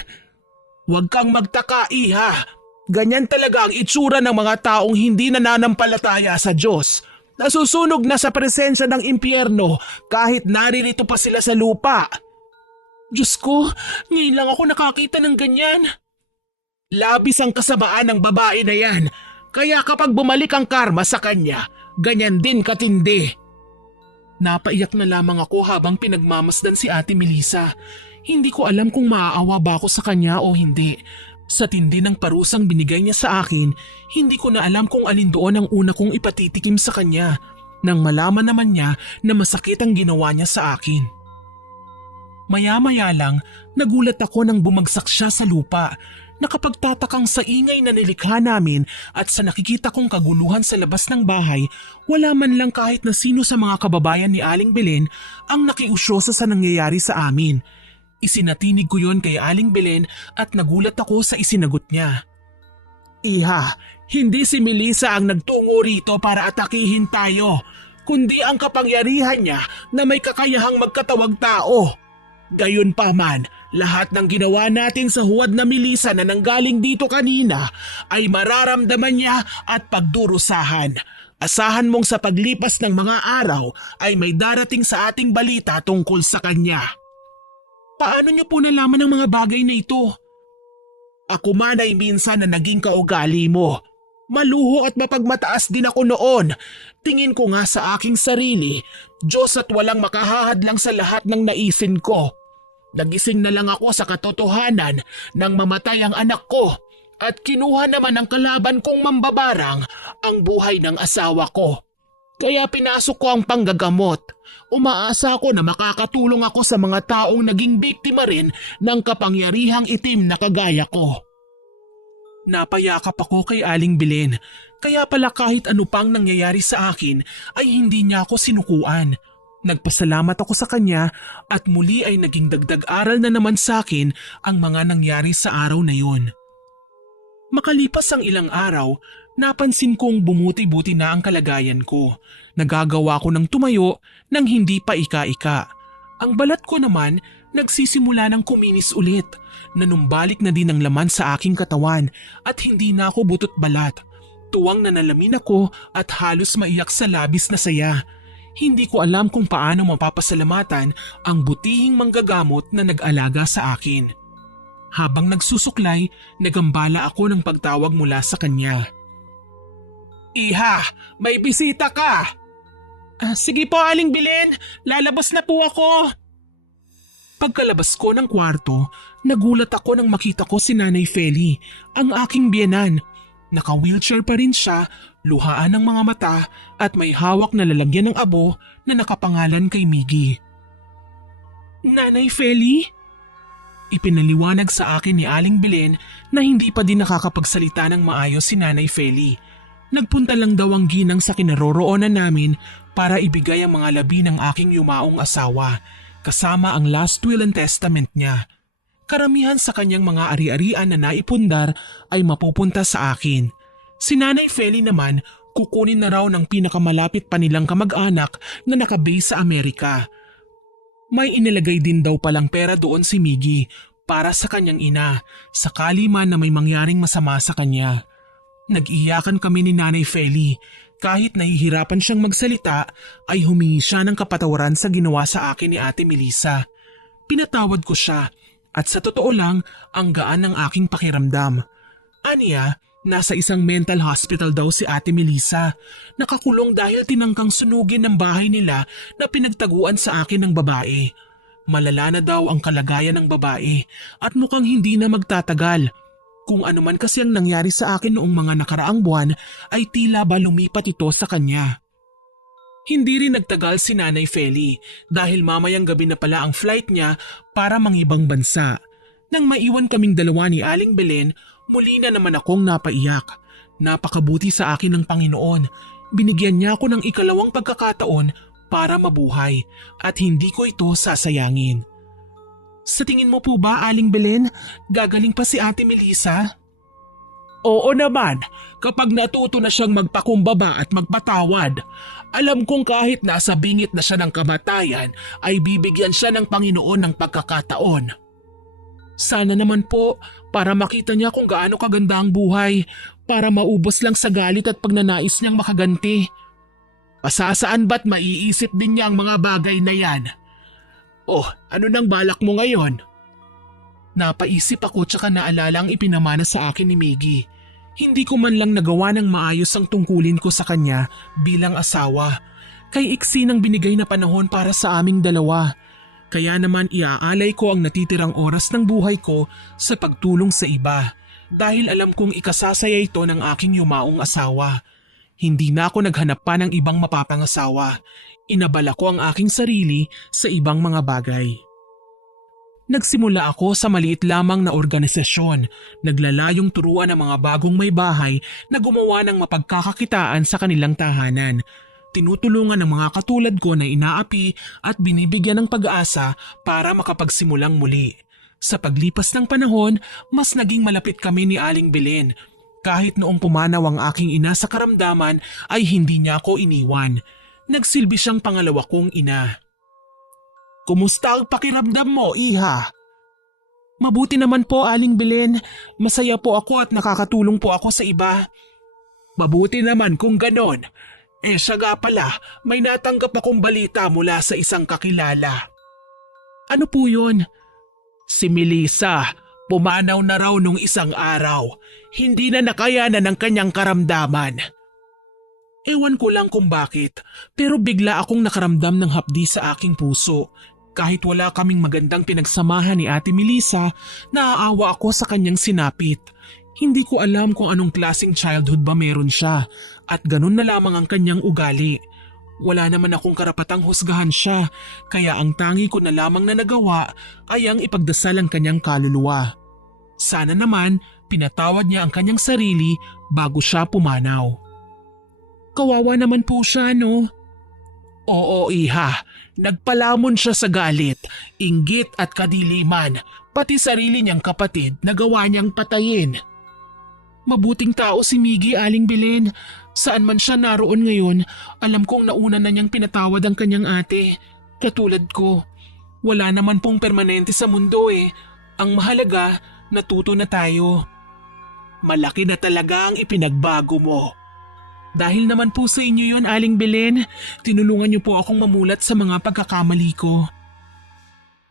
huwag kang magtaka, iha. Ganyan talaga ang itsura ng mga taong hindi nananampalataya sa Diyos. Nasusunog na sa presensya ng impyerno kahit naririto pa sila sa lupa. Diyos ko, ngayon lang ako nakakita ng ganyan. Labis ang kasamaan ng babae na yan. Kaya kapag bumalik ang karma sa kanya, ganyan din katindi. Napaiyak na lamang ako habang pinagmamasdan si Ate Melissa. Hindi ko alam kung maaawa ba ako sa kanya o hindi. Sa tindi ng parusang binigay niya sa akin, hindi ko na alam kung alin doon ang una kong ipatitikim sa kanya nang malaman naman niya na masakit ang ginawa niya sa akin. Maya-maya lang, nagulat ako nang bumagsak siya sa lupa. Nakapagtatakang sa ingay na nilikha namin at sa nakikita kong kaguluhan sa labas ng bahay, wala man lang kahit na sino sa mga kababayan ni Aling Belen ang nakiusyoso sa nangyayari sa amin. Isinatinig ko yon kay Aling Belen at nagulat ako sa isinagot niya. Iha, hindi si Melissa ang nagtungo rito para atakihin tayo, kundi ang kapangyarihan niya na may kakayahang magkatawag tao. Gayon pa man, lahat ng ginawa natin sa huwad na Melissa na nanggaling dito kanina ay mararamdaman niya at pagdurusahan. Asahan mong sa paglipas ng mga araw ay may darating sa ating balita tungkol sa kanya. Paano niyo po nalaman ang mga bagay na ito? Ako man ay minsan na naging kaugali mo. Maluho at mapagmataas din ako noon. Tingin ko nga sa aking sarili, Diyos at walang makahahadlang sa lahat ng naisin ko. Nagising na lang ako sa katotohanan nang mamatay ang anak ko at kinuha naman ng kalaban kong mambabarang ang buhay ng asawa ko. Kaya pinasok ko ang panggagamot. Umaasa ako na makakatulong ako sa mga taong naging biktima rin ng kapangyarihang itim na kagaya ko. Napayakap ako kay Aling Belen, kaya pala kahit ano pang nangyayari sa akin ay hindi niya ako sinukuan. Nagpasalamat ako sa kanya at muli ay naging dagdag aral na naman sa akin ang mga nangyari sa araw na yon. Makalipas ang ilang araw, napansin kong bumuti-buti na ang kalagayan ko. Nagagawa ko ng tumayo nang hindi pa ika-ika. Ang balat ko naman nagsisimula ng kuminis ulit. Nanumbalik na din ang laman sa aking katawan at hindi na ako butot balat. Tuwang nanalamin ako at halos maiyak sa labis na saya. Hindi ko alam kung paano mapapasalamatan ang butihing manggagamot na nag-alaga sa akin. Habang nagsusuklay, nagambala ako ng pagtawag mula sa kanya. Iha, may bisita ka! Sige po, Aling Belen, lalabas na po ako. Pagkalabas ko ng kwarto, nagulat ako nang makita ko si Nanay Feli, ang aking biyenan. Naka-wheelchair pa rin siya, luhaan ng mga mata at may hawak na lalagyan ng abo na nakapangalan kay Miggy. Nanay Feli? Ipinaliwanag sa akin ni Aling Belen na hindi pa din nakakapagsalita ng maayos si Nanay Feli. Nagpunta lang daw ang ginang sa kinaroroonan namin para ibigay ang mga labi ng aking yumaong asawa, kasama ang last will and testament niya. Karamihan sa kanyang mga ari-arian na naipundar ay mapupunta sa akin. Si Nanay Feli naman kukunin na raw ng pinakamalapit pa nilang kamag-anak na nakabase sa Amerika. May inilagay din daw palang pera doon si Miggy para sa kanyang ina, sakali man na may mangyaring masama sa kanya. Nag-iyakan kami ni Nanay Feli. Kahit nahihirapan siyang magsalita, ay humingi siya ng kapatawaran sa ginawa sa akin ni Ate Melissa. Pinatawad ko siya at sa totoo lang, ang gaan ng aking pakiramdam. Aniya, nasa isang mental hospital daw si Ate Melissa. Nakakulong dahil tinangkang sunugin ng bahay nila na pinagtaguan sa akin ng babae. Malala na daw ang kalagayan ng babae at mukhang hindi na magtatagal. Kung ano man kasi ang nangyari sa akin noong mga nakaraang buwan ay tila ba lumipat ito sa kanya. Hindi rin nagtagal si Nanay Feli dahil mamayang gabi na pala ang flight niya para mangibang bansa. Nang maiwan kaming dalawa ni Aling Belen, muli na naman akong napaiyak. Napakabuti sa akin ng Panginoon. Binigyan niya ako ng ikalawang pagkakataon para mabuhay at hindi ko ito sasayangin. Sa tingin mo po ba, Aling Belen, gagaling pa si Ate Melissa? Oo naman, kapag natuto na siyang magpakumbaba at magpatawad. Alam kong kahit nasa bingit na siya ng kamatayan ay bibigyan siya ng Panginoon ng pagkakataon. Sana naman po para makita niya kung gaano kaganda ang buhay, para maubos lang sa galit at pagnanais niyang makaganti. Pasasaan ba't maiisip din niya ang mga bagay na yan? Oh, ano nang balak mo ngayon? Napaisip ako tsaka naalala ang ipinamana sa akin ni Miggy. Hindi ko man lang nagawa ng maayos ang tungkulin ko sa kanya bilang asawa. Kay iksi ng binigay na panahon para sa aming dalawa. Kaya naman iaalay ko ang natitirang oras ng buhay ko sa pagtulong sa iba. Dahil alam kong ikasasaya ito ng aking yumaong asawa. Hindi na ako naghanap pa ng ibang mapapangasawa. Inabala ko ang aking sarili sa ibang mga bagay. Nagsimula ako sa maliit lamang na organisasyon, naglalayong turuan ng mga bagong may bahay na gumawa ng mapagkakakitaan sa kanilang tahanan. Tinutulungan ng mga katulad ko na inaapi at binibigyan ng pag-asa para makapagsimulang muli. Sa paglipas ng panahon, mas naging malapit kami ni Aling Belen. Kahit noong pumanaw ang aking ina sa karamdaman ay hindi niya ako iniwan. Nagsilbi siyang pangalawa kong ina. Kumusta ang pakiramdam mo, iha? Mabuti naman po, Aling Belen. Masaya po ako at nakakatulong po ako sa iba. Mabuti naman kung ganon. Siya nga pala, may natanggap akong balita mula sa isang kakilala. Ano po yun? Si Melissa, pumanaw na raw nung isang araw. Hindi na nakayanan ng kanyang karamdaman. Ewan ko lang kung bakit, pero bigla akong nakaramdam ng hapdi sa aking puso. Kahit wala kaming magandang pinagsamahan ni Ate Melissa, naaawa ako sa kanyang sinapit. Hindi ko alam kung anong klaseng childhood ba meron siya at ganun na lamang ang kanyang ugali. Wala naman akong karapatang husgahan siya, kaya ang tangi ko na lamang na nagawa ay ang ipagdasal ang kanyang kaluluwa. Sana naman pinatawad niya ang kanyang sarili bago siya pumanaw. Kawawa naman po siya, no? Oo, iha. Nagpalamon siya sa galit, inggit at kadiliman, pati sarili niyang kapatid na gawa niyang patayin. Mabuting tao si Miggy, Aling Belen. Saan man siya naroon ngayon, alam kong nauna na niyang pinatawad ang kanyang ate. Katulad ko, wala naman pong permanente sa mundo eh. Ang mahalaga, natuto na tayo. Malaki na talaga ang ipinagbago mo. Dahil naman po sa inyo yon, Aling Belen, tinulungan niyo po akong mamulat sa mga pagkakamali ko.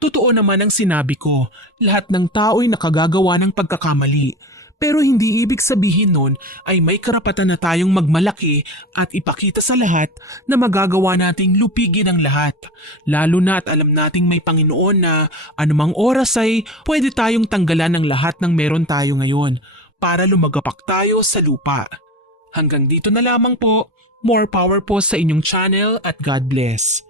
Totoo naman ang sinabi ko, lahat ng tao'y nakagagawa ng pagkakamali. Pero hindi ibig sabihin nun ay may karapatan na tayong magmalaki at ipakita sa lahat na magagawa nating lupigin ang lahat. Lalo na at alam nating may Panginoon na anumang oras ay pwede tayong tanggalan ng lahat ng meron tayo ngayon para lumagapak tayo sa lupa. Hanggang dito na lamang po. More power po sa inyong channel at God bless.